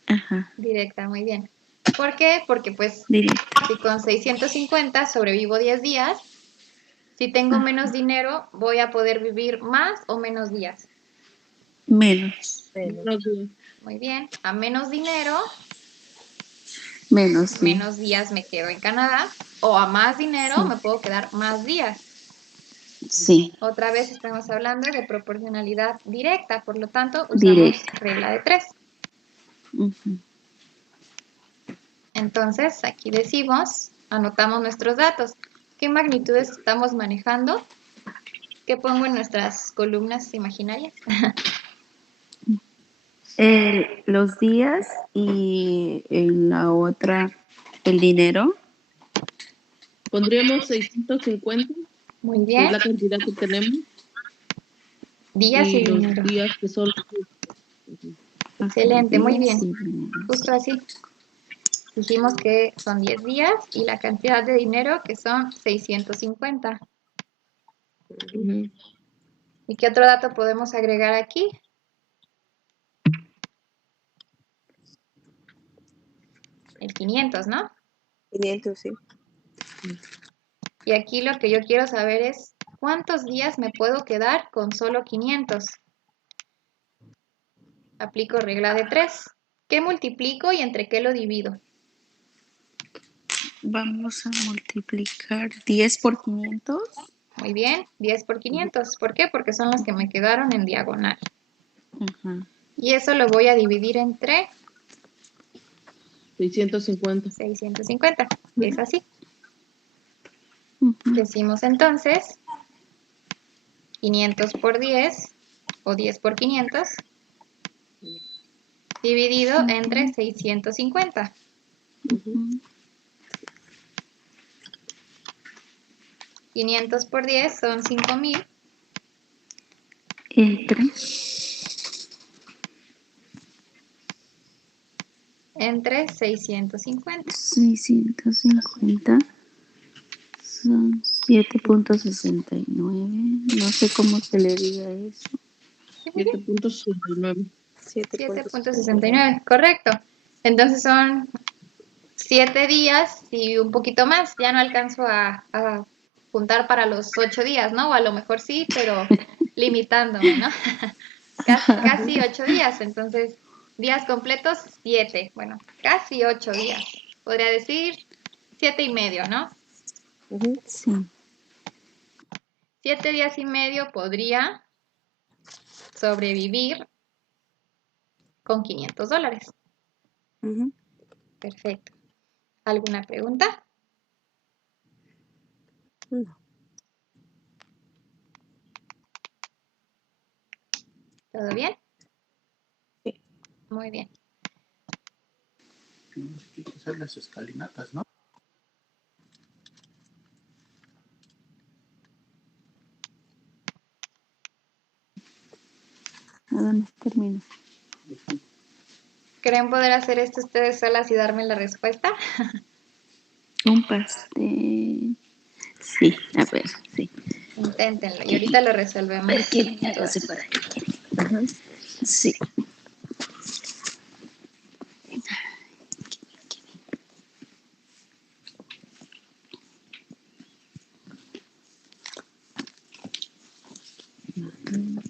Ajá, directa, muy bien. ¿Por qué? Porque pues, directa. si con 650 sobrevivo 10 días, si tengo menos dinero, voy a poder vivir más o menos días. Menos. Muy bien, a menos dinero, Menos, sí. menos días me quedo en Canadá, o a más dinero Sí. me puedo quedar más días. Sí, Otra vez estamos hablando de proporcionalidad directa, por lo tanto usamos directa. regla de 3. Ujú. Entonces aquí decimos, anotamos nuestros datos. ¿Qué magnitudes estamos manejando? ¿Qué pongo en nuestras columnas imaginarias? Los días y en la otra el dinero. Pondríamos 650, Muy que es bien. la cantidad que tenemos, Días y y los dinero. días que son. Excelente, muy bien. Días y dinero. Justo así. Dijimos que son 10 días y la cantidad de dinero que son 650. Ujú. ¿Y qué otro dato podemos agregar aquí? El 500, ¿no? 500, sí. Y aquí lo que yo quiero saber es ¿cuántos días me puedo quedar con solo 500? Aplico regla de 3. ¿Qué multiplico y entre qué lo divido? Vamos a multiplicar 10 por 500. Muy bien, 10 por 500. ¿Por qué? Porque son los que me quedaron en diagonal. Ajá. Y eso lo voy a dividir entre 650. 650. Es así. Ujú. Decimos entonces 500 por 10 o 10 por 500 dividido entre 650. Ujú. 500 por 10 son 5000 Entre entre 650. 650 son 7.69. No sé cómo se le diga eso. 7.69. 7.69, correcto. Entonces son 7 días y un poquito más. Ya no alcanzo a juntar para los 8 días, ¿no? O a lo mejor sí, pero limitándome, ¿no? Casi 8 días. Entonces, días completos, 7. Bueno, casi 8 días. Podría decir 7 y medio, ¿no? Sí. 7 días y medio podría sobrevivir con $500. Perfecto. ¿Alguna pregunta? ¿Todo bien? Sí. Muy bien. Tienes que hacer las escalinatas, ¿no? Nada más termino. ¿Creen poder hacer esto ustedes solas y darme la respuesta? Un pastel. Sí, a ver, sí. Inténtenlo y ahorita lo resolvemos. Ver qué hágase para allá. Ajá. Sí.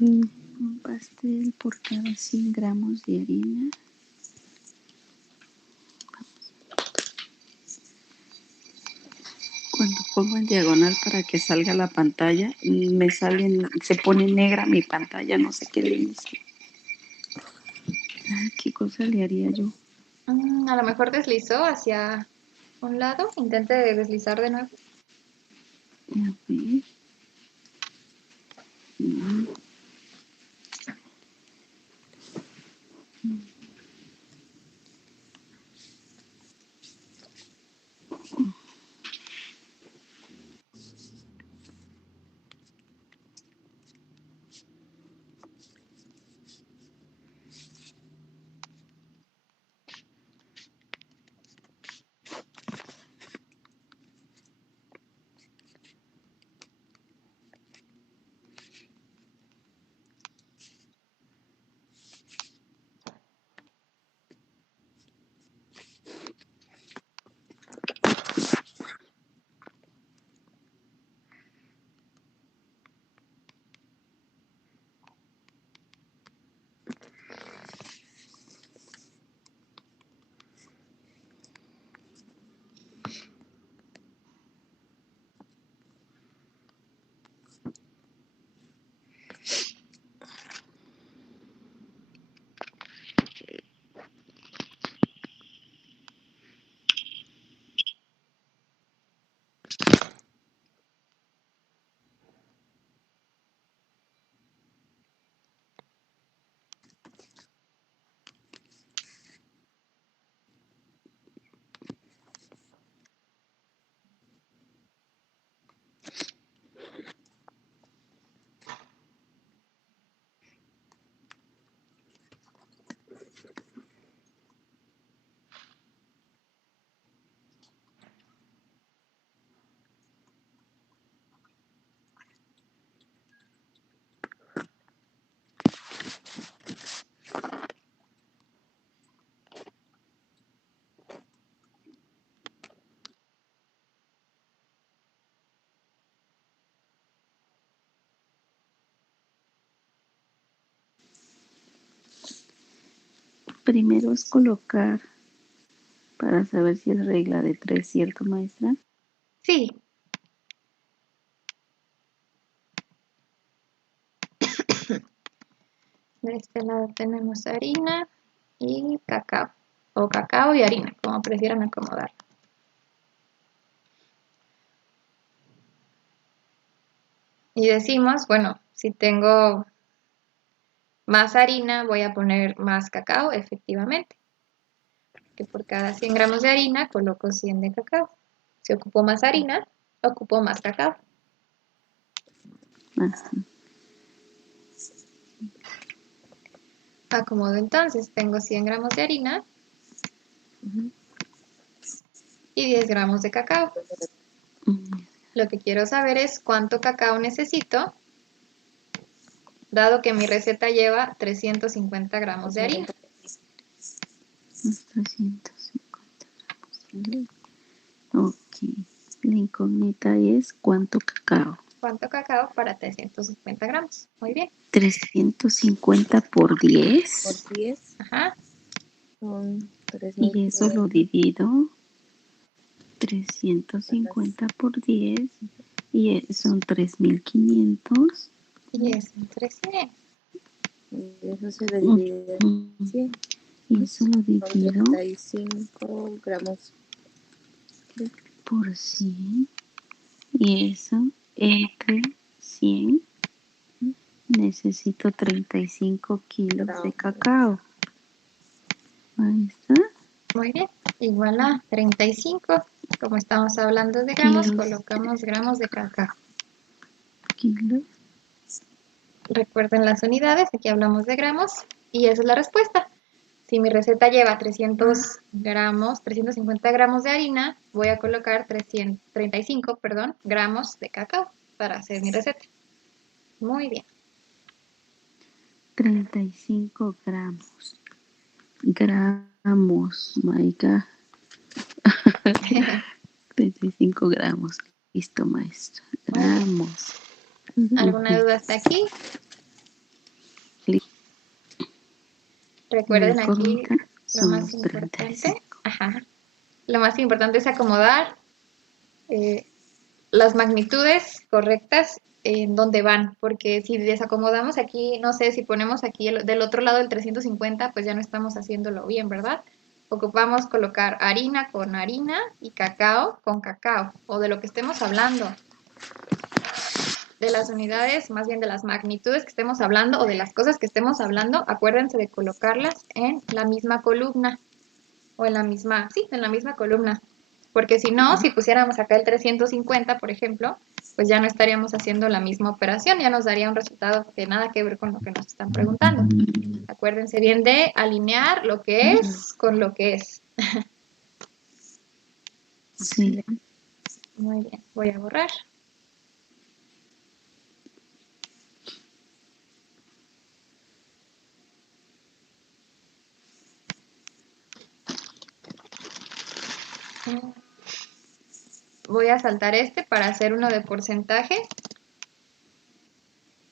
Un pastel por cada 100 gramos de harina. Cuando pongo en diagonal para que salga la pantalla, me salen, se pone negra mi pantalla, no sé qué le hice. Ay, ¿qué cosa le haría yo? A lo mejor deslizó hacia un lado. Intente deslizar de nuevo. A ver. Mm, Primero es colocar para saber si es regla de 3, ¿cierto, maestra? Sí. De este lado tenemos harina y cacao. O cacao y harina, como prefieran acomodar. Y decimos, bueno, si tengo más harina, voy a poner más cacao, efectivamente. Que por cada 100 gramos de harina coloco 100 de cacao. Si ocupo más harina, ocupo más cacao. Ajá. Acomodo entonces, tengo 100 gramos de harina y 10 gramos de cacao. Lo que quiero saber es cuánto cacao necesito, dado que mi receta lleva 350 gramos de harina. Los 350 gramos de harina. Ok. La incógnita es cuánto cacao. ¿Cuánto cacao para 350 gramos? Muy bien. 350 por 10. Por 10 Ajá. son Y eso lo 3.050. divido 350 por 10 y son 3.500. Y es entre 100. Y eso se le divide en 100. Y eso lo Son divido 35 gramos. por 100. Y eso entre 100 necesito 35 kilos de cacao. Ahí está. Muy bien. Igual a 35. Como estamos hablando de gramos, Kilos. colocamos gramos de cacao. Kilos. Recuerden las unidades, aquí hablamos de gramos y esa es la respuesta. Si mi receta lleva 300 gramos, 350 gramos de harina, voy a colocar 35 gramos de cacao para hacer mi receta. Muy bien. 35 gramos. Gramos, my God. 35 gramos. Listo, maestra. Gramos. ¿Alguna duda hasta aquí? Listo. Recuerden La aquí incógnita lo son más los importante. 35. Ajá. Lo más importante es acomodar las magnitudes correctas en dónde van, porque si desacomodamos aquí, no sé, si ponemos aquí del otro lado el 350, pues ya no estamos haciéndolo bien, ¿verdad? Ocupamos colocar harina con harina y cacao con cacao, o de lo que estemos hablando. De las unidades, más bien de las magnitudes que estemos hablando o de las cosas que estemos hablando, acuérdense de colocarlas en la misma columna o en la misma, sí, en la misma columna. Porque si no, si pusiéramos acá el 350, por ejemplo, pues ya no estaríamos haciendo la misma operación, ya nos daría un resultado que nada que ver con lo que nos están preguntando. Acuérdense bien de alinear lo que es con lo que es. Sí. Muy bien, voy a borrar. Voy a saltar este para hacer uno de porcentaje.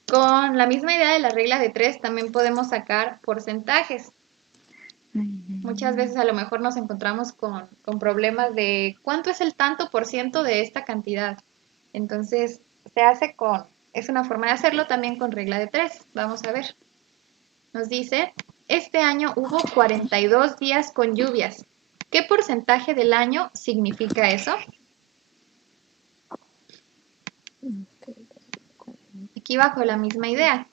Con la misma idea de la regla de 3 también podemos sacar porcentajes. Muchas veces a lo mejor nos encontramos con problemas de cuánto es el tanto por ciento de esta cantidad. Entonces, se hace es una forma de hacerlo también con regla de 3. Vamos a ver. Nos dice, este año hubo 42 días con lluvias. ¿Qué porcentaje del año significa eso? Aquí bajo la misma idea.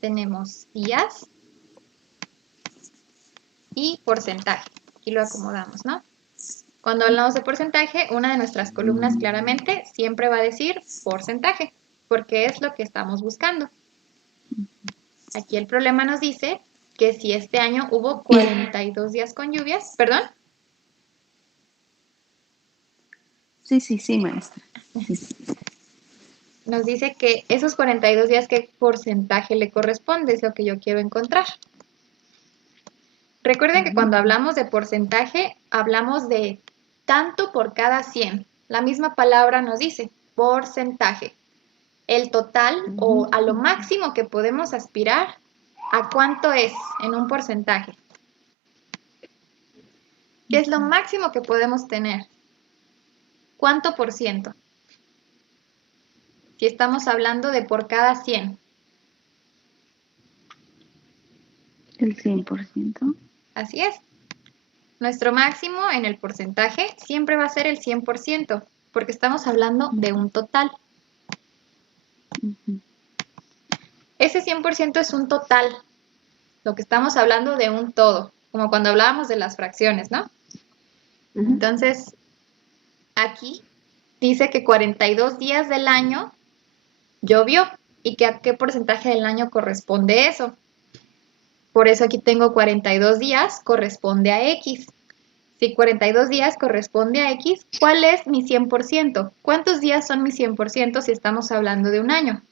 Tenemos días y porcentaje. Aquí lo acomodamos, ¿no? Cuando hablamos de porcentaje, una de nuestras columnas claramente siempre va a decir porcentaje, porque es lo que estamos buscando. Aquí el problema nos dice que si este año hubo 42 días con lluvias, ¿perdón? Sí, maestra. Nos dice que esos 42 días, ¿qué porcentaje le corresponde? Es lo que yo quiero encontrar. Recuerden que cuando hablamos de porcentaje, hablamos de tanto por cada 100. La misma palabra nos dice porcentaje. El total o a lo máximo que podemos aspirar, ¿a cuánto es en un porcentaje? ¿Qué es lo máximo que podemos tener? ¿Cuánto por ciento? Si estamos hablando de por cada 100. El 100%. Así es. Nuestro máximo en el porcentaje siempre va a ser el 100%, porque estamos hablando de un total. Ujú. Ese 100% es un total. Lo que estamos hablando de un todo, como cuando hablábamos de las fracciones, ¿no? Ujú. Entonces, aquí dice que 42 días del año llovió y que a qué porcentaje del año corresponde eso. Por eso aquí tengo 42 días, corresponde a X. Si 42 días corresponde a X, ¿cuál es mi 100%? ¿Cuántos días son mi 100% si estamos hablando de un año?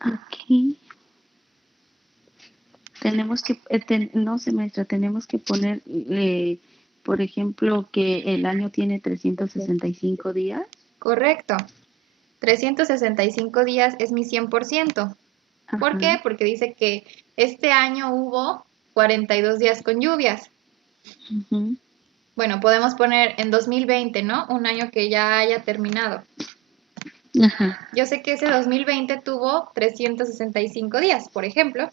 Aquí tenemos que, no sé, maestra, tenemos que poner, por ejemplo, que el año tiene 365 días. Correcto. 365 días es mi 100%. ¿Por Ajá. qué? Porque dice que este año hubo 42 días con lluvias. Ujú. Bueno, podemos poner en 2020, ¿no? Un año que ya haya terminado. Ajá. Yo sé que ese 2020 tuvo 365 días, por ejemplo,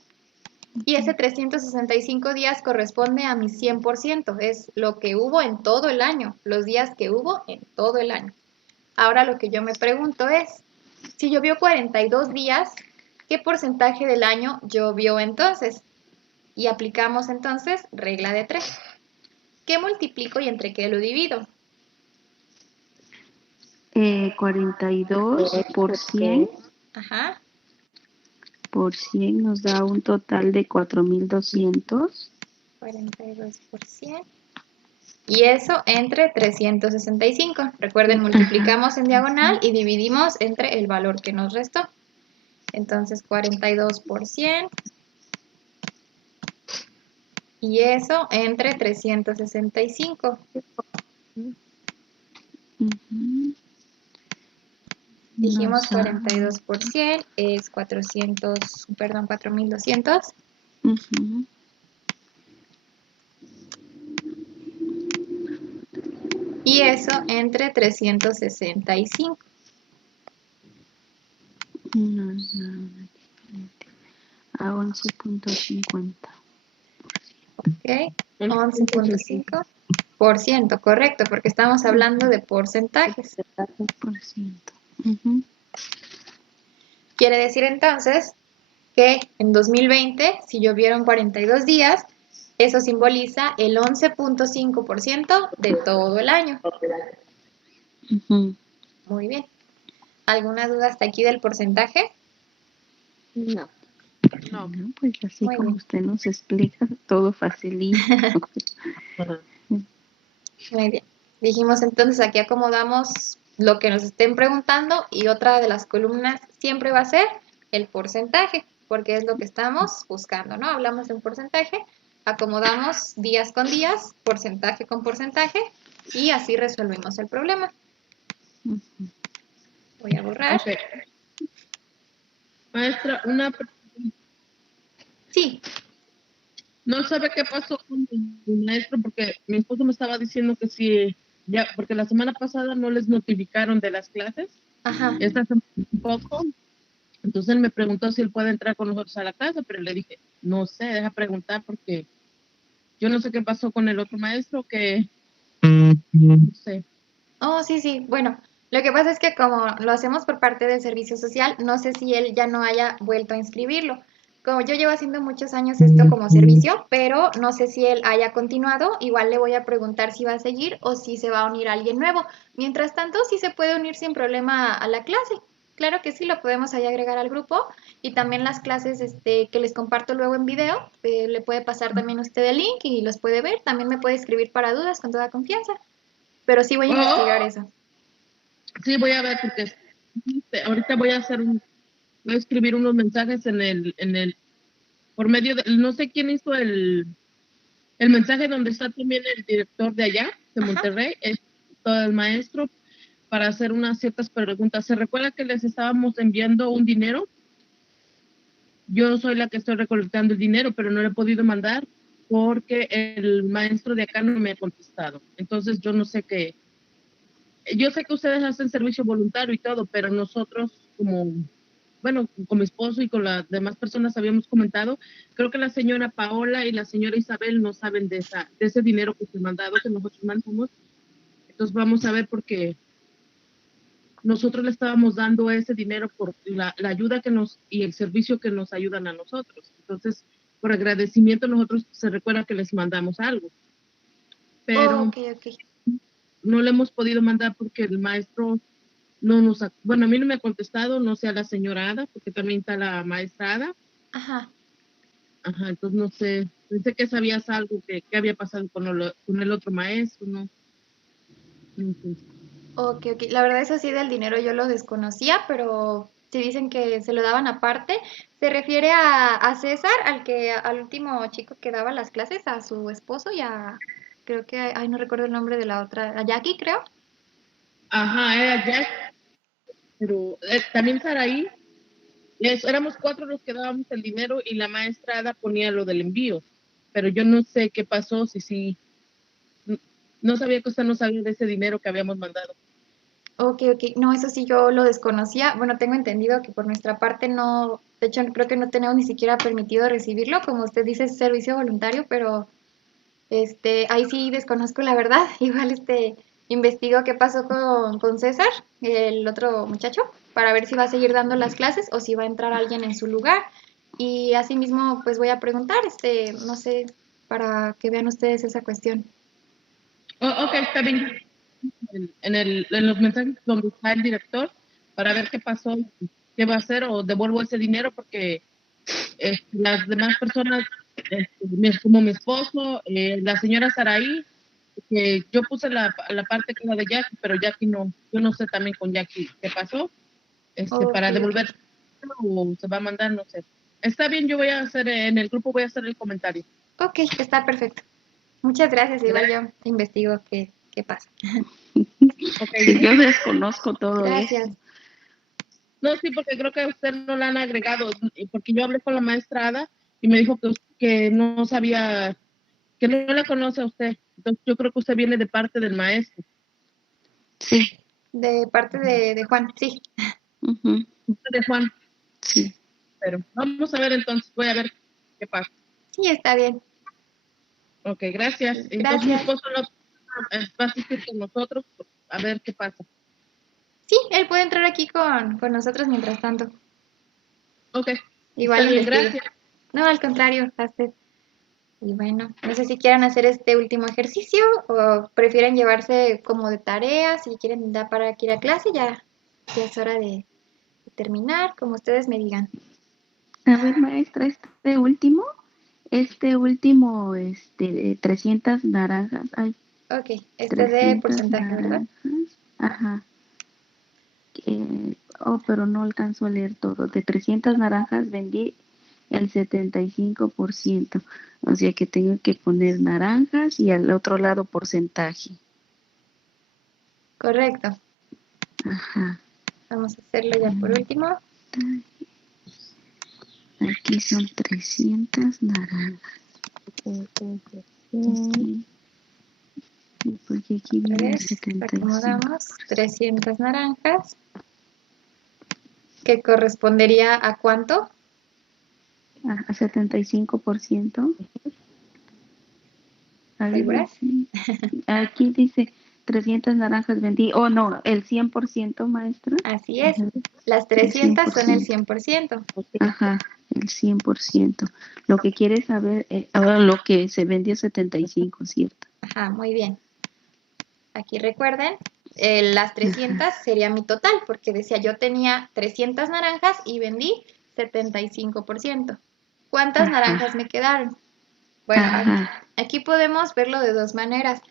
y ese 365 días corresponde a mi 100%, es lo que hubo en todo el año, los días que hubo en todo el año. Ahora lo que yo me pregunto es, si llovió 42 días, ¿qué porcentaje del año llovió entonces? Y aplicamos entonces regla de 3. ¿Qué multiplico y entre qué lo divido? 42 por 100 Ajá, por 100 nos da un total de 4200. 42 por 100. Y eso entre 365. Recuerden, multiplicamos en diagonal y dividimos entre el valor que nos restó. Entonces, 42 por 100. Y eso entre 365. Ujú. Dijimos Nos da, 42 por 100 es 4200. ujú, Y eso entre 365. nos da a 11.50. ¿Ok? 11.5%, correcto, porque estamos hablando de porcentajes. Por ciento. Ujú. Quiere decir entonces que en 2020, si llovieron 42 días, eso simboliza el 11.5% de todo el año. Ujú. Muy bien. ¿Alguna duda hasta aquí del porcentaje? No. Bueno, pues así Muy como bien. usted nos explica, todo facilito. Ajá. Muy bien. Dijimos entonces, aquí acomodamos lo que nos estén preguntando y otra de las columnas siempre va a ser el porcentaje, porque es lo que estamos buscando, ¿no? Hablamos de un porcentaje, acomodamos días con días, porcentaje con porcentaje y así resolvimos el problema. Ujú. Voy a borrar. Ok. Maestra, Sí, no sabe qué pasó con mi maestro porque mi esposo me estaba diciendo que si ya, porque la semana pasada no les notificaron de las clases, ajá. esta semana un poco, entonces él me preguntó si él puede entrar con nosotros a la casa, pero le dije, no sé, deja preguntar porque yo no sé qué pasó con el otro maestro que, no sé. Oh, sí, sí. Bueno, lo que pasa es que como lo hacemos por parte del servicio social, no sé si él ya no haya vuelto a inscribirlo. Como yo llevo haciendo muchos años esto como servicio, pero no sé si él haya continuado, igual le voy a preguntar si va a seguir o si se va a unir alguien nuevo. Mientras tanto, sí se puede unir sin problema a la clase. Claro que sí, lo podemos ahí agregar al grupo y también las clases que les comparto luego en video, le puede pasar también usted el link y los puede ver. También me puede escribir para dudas con toda confianza. Pero sí voy a investigar eso. Sí, voy a ver porque ahorita voy a voy a escribir unos mensajes por medio de, no sé quién hizo el mensaje donde está también el director de allá, de Ajá. Monterrey, es todo el maestro, para hacer unas ciertas preguntas. ¿Se recuerda que les estábamos enviando un dinero? yo soy la que estoy recolectando el dinero, pero no lo he podido mandar porque el maestro de acá no me ha contestado. Entonces yo no sé qué. Yo sé que ustedes hacen servicio voluntario y todo, pero nosotros como, bueno, con mi esposo y con las demás personas habíamos comentado, creo que la señora Paola y la señora Isabel no saben de ese dinero que se mandado, que nosotros mandamos. Entonces vamos a ver porque nosotros le estábamos dando ese dinero por la ayuda que nos y el servicio que nos ayudan a nosotros. Entonces, por agradecimiento nosotros se recuerda que les mandamos algo, pero Ok, ok. no le hemos podido mandar porque el maestro no nos ha, bueno, a mí no me ha contestado, no sé a la señora Ada, porque también está la maestra Ada. Ajá. Ajá, entonces no sé, pensé que sabías algo que había pasado con el otro maestro, ¿no? No sé. Ok, ok. La verdad, eso sí del dinero yo lo desconocía, pero si dicen que se lo daban aparte, ¿se refiere a César, al último chico que daba las clases, a su esposo y creo que, ay, no recuerdo el nombre de la otra, a Jackie, creo? Ajá, era Jack, pero también Saraí. Éramos 4 los que dábamos el dinero y la maestra Ada ponía lo del envío, pero yo no sé qué pasó, si sí, no sabía que usted no sabía de ese dinero que habíamos mandado. Ok, ok. No, eso sí yo lo desconocía. Bueno, tengo entendido que por nuestra parte no, de hecho creo que no tenemos ni siquiera permitido recibirlo, como usted dice, es servicio voluntario, pero ahí sí desconozco la verdad. Igual investigo qué pasó con César, el otro muchacho, para ver si va a seguir dando las clases o si va a entrar alguien en su lugar. Y asimismo, pues voy a preguntar, no sé, para que vean ustedes esa cuestión. Oh, ok, está bien. En los mensajes donde está el director, para ver qué pasó, qué va a hacer, o devuelvo ese dinero porque las demás personas, como mi esposo, la señora Saraí, que yo puse la parte que era de Jackie, pero Jackie no, yo no sé también con Jackie qué pasó, Ok, para ok. devolver o se va a mandar, no sé. Está bien, yo voy a hacer, en el grupo voy a hacer el comentario. Ok, está perfecto. Muchas gracias. Igual yo investigo qué pasa. Ok, Sí, yo desconozco todo Gracias. eso. no, sí, porque creo que a usted no la han agregado, porque yo hablé con la maestra Ada y me dijo que no sabía, que no la conoce a usted. Entonces yo creo que usted viene de parte del maestro. Sí. De parte de Juan, sí. Ujú, Usted de Juan, sí. pero vamos a ver entonces, voy a ver qué pasa. Sí, está bien. Ok, gracias. Entonces mi Gracias. esposo va a asistir con nosotros a ver qué pasa. Sí, él puede entrar aquí con nosotros mientras tanto. Ok, está Igual bien, investigo. gracias. No, al contrario, a usted. Y bueno, no sé si quieran hacer este último ejercicio o prefieren llevarse como de tarea, si quieren dar para ir a clase, ya es hora de terminar, como ustedes me digan. A ver, maestra, de 300 naranjas, hay Ok, este es de 300 porcentaje, ¿verdad? naranjas, ajá, pero no alcanzo a leer todo. De 300 naranjas vendí el 75%, o sea que tengo que poner naranjas y al otro lado porcentaje. Correcto. Ajá, Vamos a hacerlo ya por último. aquí son 300 naranjas. Sí, porque aquí Otra viene el vez, 75. acomodamos 300 naranjas, que correspondería a cuánto. A 75%. Algo ¿Seguras? así. Aquí dice 300 naranjas vendí. Oh, no, el 100%, maestra. Así es. Las El 300 son el 100%. 100%. Ajá, el 100%. Lo que quiere saber, ahora lo que se vendió 75, ¿cierto? Ajá, muy bien. Aquí recuerden, las 300 sería mi total, porque decía yo tenía 300 naranjas y vendí 75%. ¿Cuántas Ajá, naranjas me quedaron? Bueno, ajá, aquí podemos verlo de dos maneras.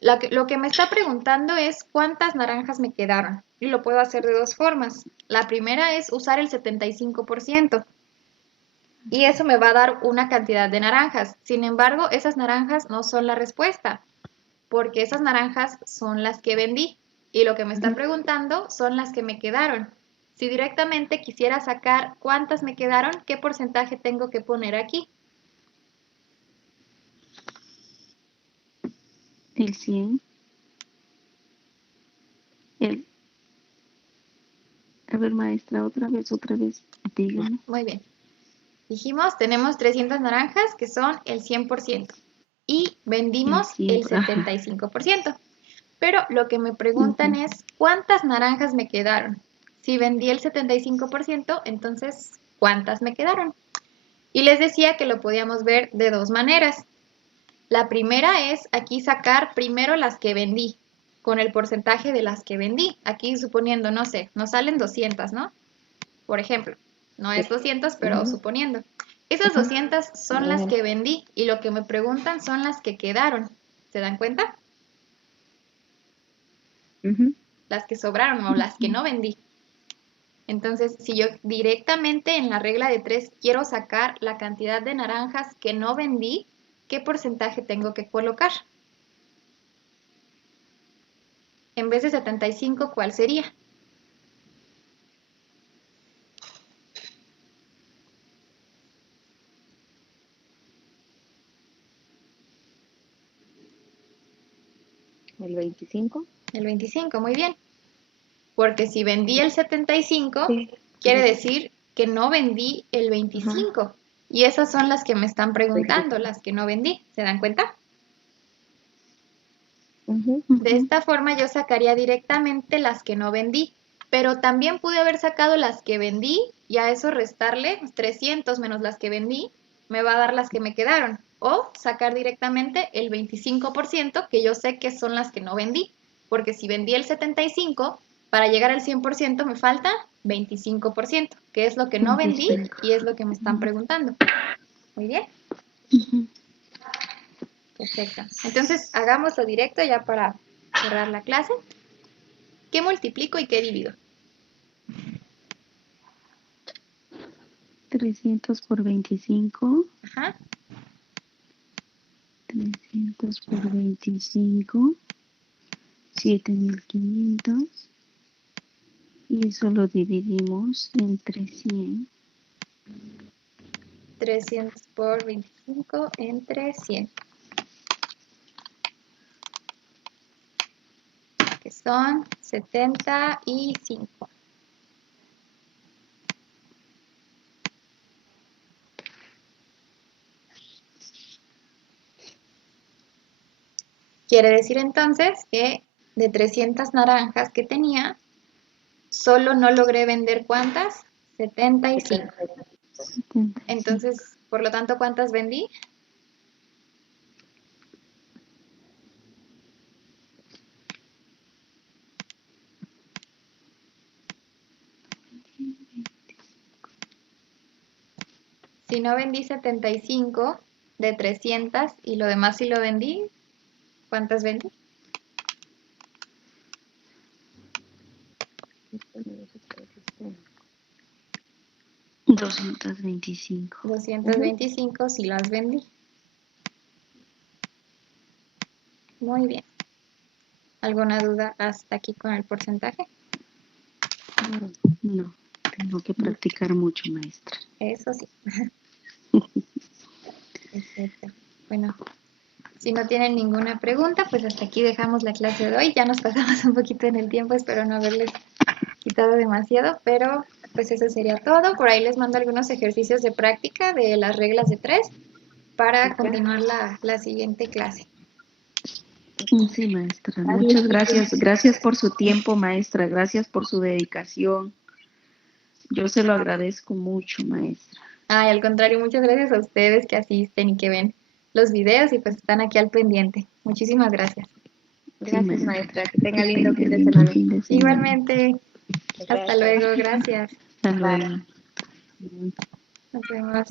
Lo que me está preguntando es cuántas naranjas me quedaron. Y lo puedo hacer de dos formas. La primera es usar el 75%. Y eso me va a dar una cantidad de naranjas. Sin embargo, esas naranjas no son la respuesta, porque esas naranjas son las que vendí. Y lo que me está preguntando son las que me quedaron. Si directamente quisiera sacar cuántas me quedaron, ¿qué porcentaje tengo que poner aquí? El 100. A ver, maestra, otra vez, dígame. Muy bien. Dijimos, tenemos 300 naranjas, que son el 100%. Y vendimos el 75%. Pero lo que me preguntan es, ¿cuántas naranjas me quedaron? Si vendí el 75%, entonces, ¿cuántas me quedaron? Y les decía que lo podíamos ver de dos maneras. La primera es aquí sacar primero las que vendí, con el porcentaje de las que vendí. Aquí suponiendo, no sé, nos salen 200, ¿no? Por ejemplo, no es 200, pero suponiendo. Esas 200 son las que vendí y lo que me preguntan son las que quedaron. ¿Se dan cuenta? Las que sobraron o las que no vendí. Entonces, si yo directamente en la regla de 3 quiero sacar la cantidad de naranjas que no vendí, ¿qué porcentaje tengo que colocar? En vez de 75, ¿cuál sería? ¿El 25? El 25, muy bien. Porque si vendí el 75, Sí. quiere decir que no vendí el 25. Y esas son las que me están preguntando, las que no vendí. ¿Se dan cuenta? De esta forma yo sacaría directamente las que no vendí. Pero también pude haber sacado las que vendí y a eso restarle 300 menos las que vendí, me va a dar las que me quedaron. O sacar directamente el 25% que yo sé que son las que no vendí. Porque si vendí el 75, para llegar al 100% me falta 25%, que es lo que no vendí y es lo que me están preguntando. Muy bien. Perfecto. Entonces, hagámoslo directo ya para cerrar la clase. ¿Qué multiplico y qué divido? 300 por 25. Ajá. 300 por 25. 7500. Y eso lo dividimos entre 100. 300 por 25 entre 100. Que son 75. Quiere decir entonces que de 300 naranjas que tenía, solo no logré vender ¿cuántas? 75. Entonces, por lo tanto, ¿cuántas vendí? Si no vendí 75 de 300 y lo demás sí lo vendí, ¿cuántas vendí? 225. 225 sí las vendí. Muy bien. ¿Alguna duda hasta aquí con el porcentaje? No, tengo que practicar mucho, maestra. Eso sí. Perfecto. Bueno, si no tienen ninguna pregunta, pues hasta aquí dejamos la clase de hoy. Ya nos pasamos un poquito en el tiempo, espero no haberles quitado demasiado, pero pues eso sería todo. Por ahí les mando algunos ejercicios de práctica de las reglas de 3 para continuar la siguiente clase. Sí, maestra. Muchas gracias. Gracias por su tiempo, maestra. Gracias por su dedicación. Yo se lo agradezco mucho, maestra. Ay, al contrario, muchas gracias a ustedes que asisten y que ven los videos y pues están aquí al pendiente. Muchísimas gracias. Gracias, Sí, maestra. Que tenga lindo fin de lindo semana. fin de semana. Igualmente. Hasta luego. Gracias. Hasta luego. Nos vemos.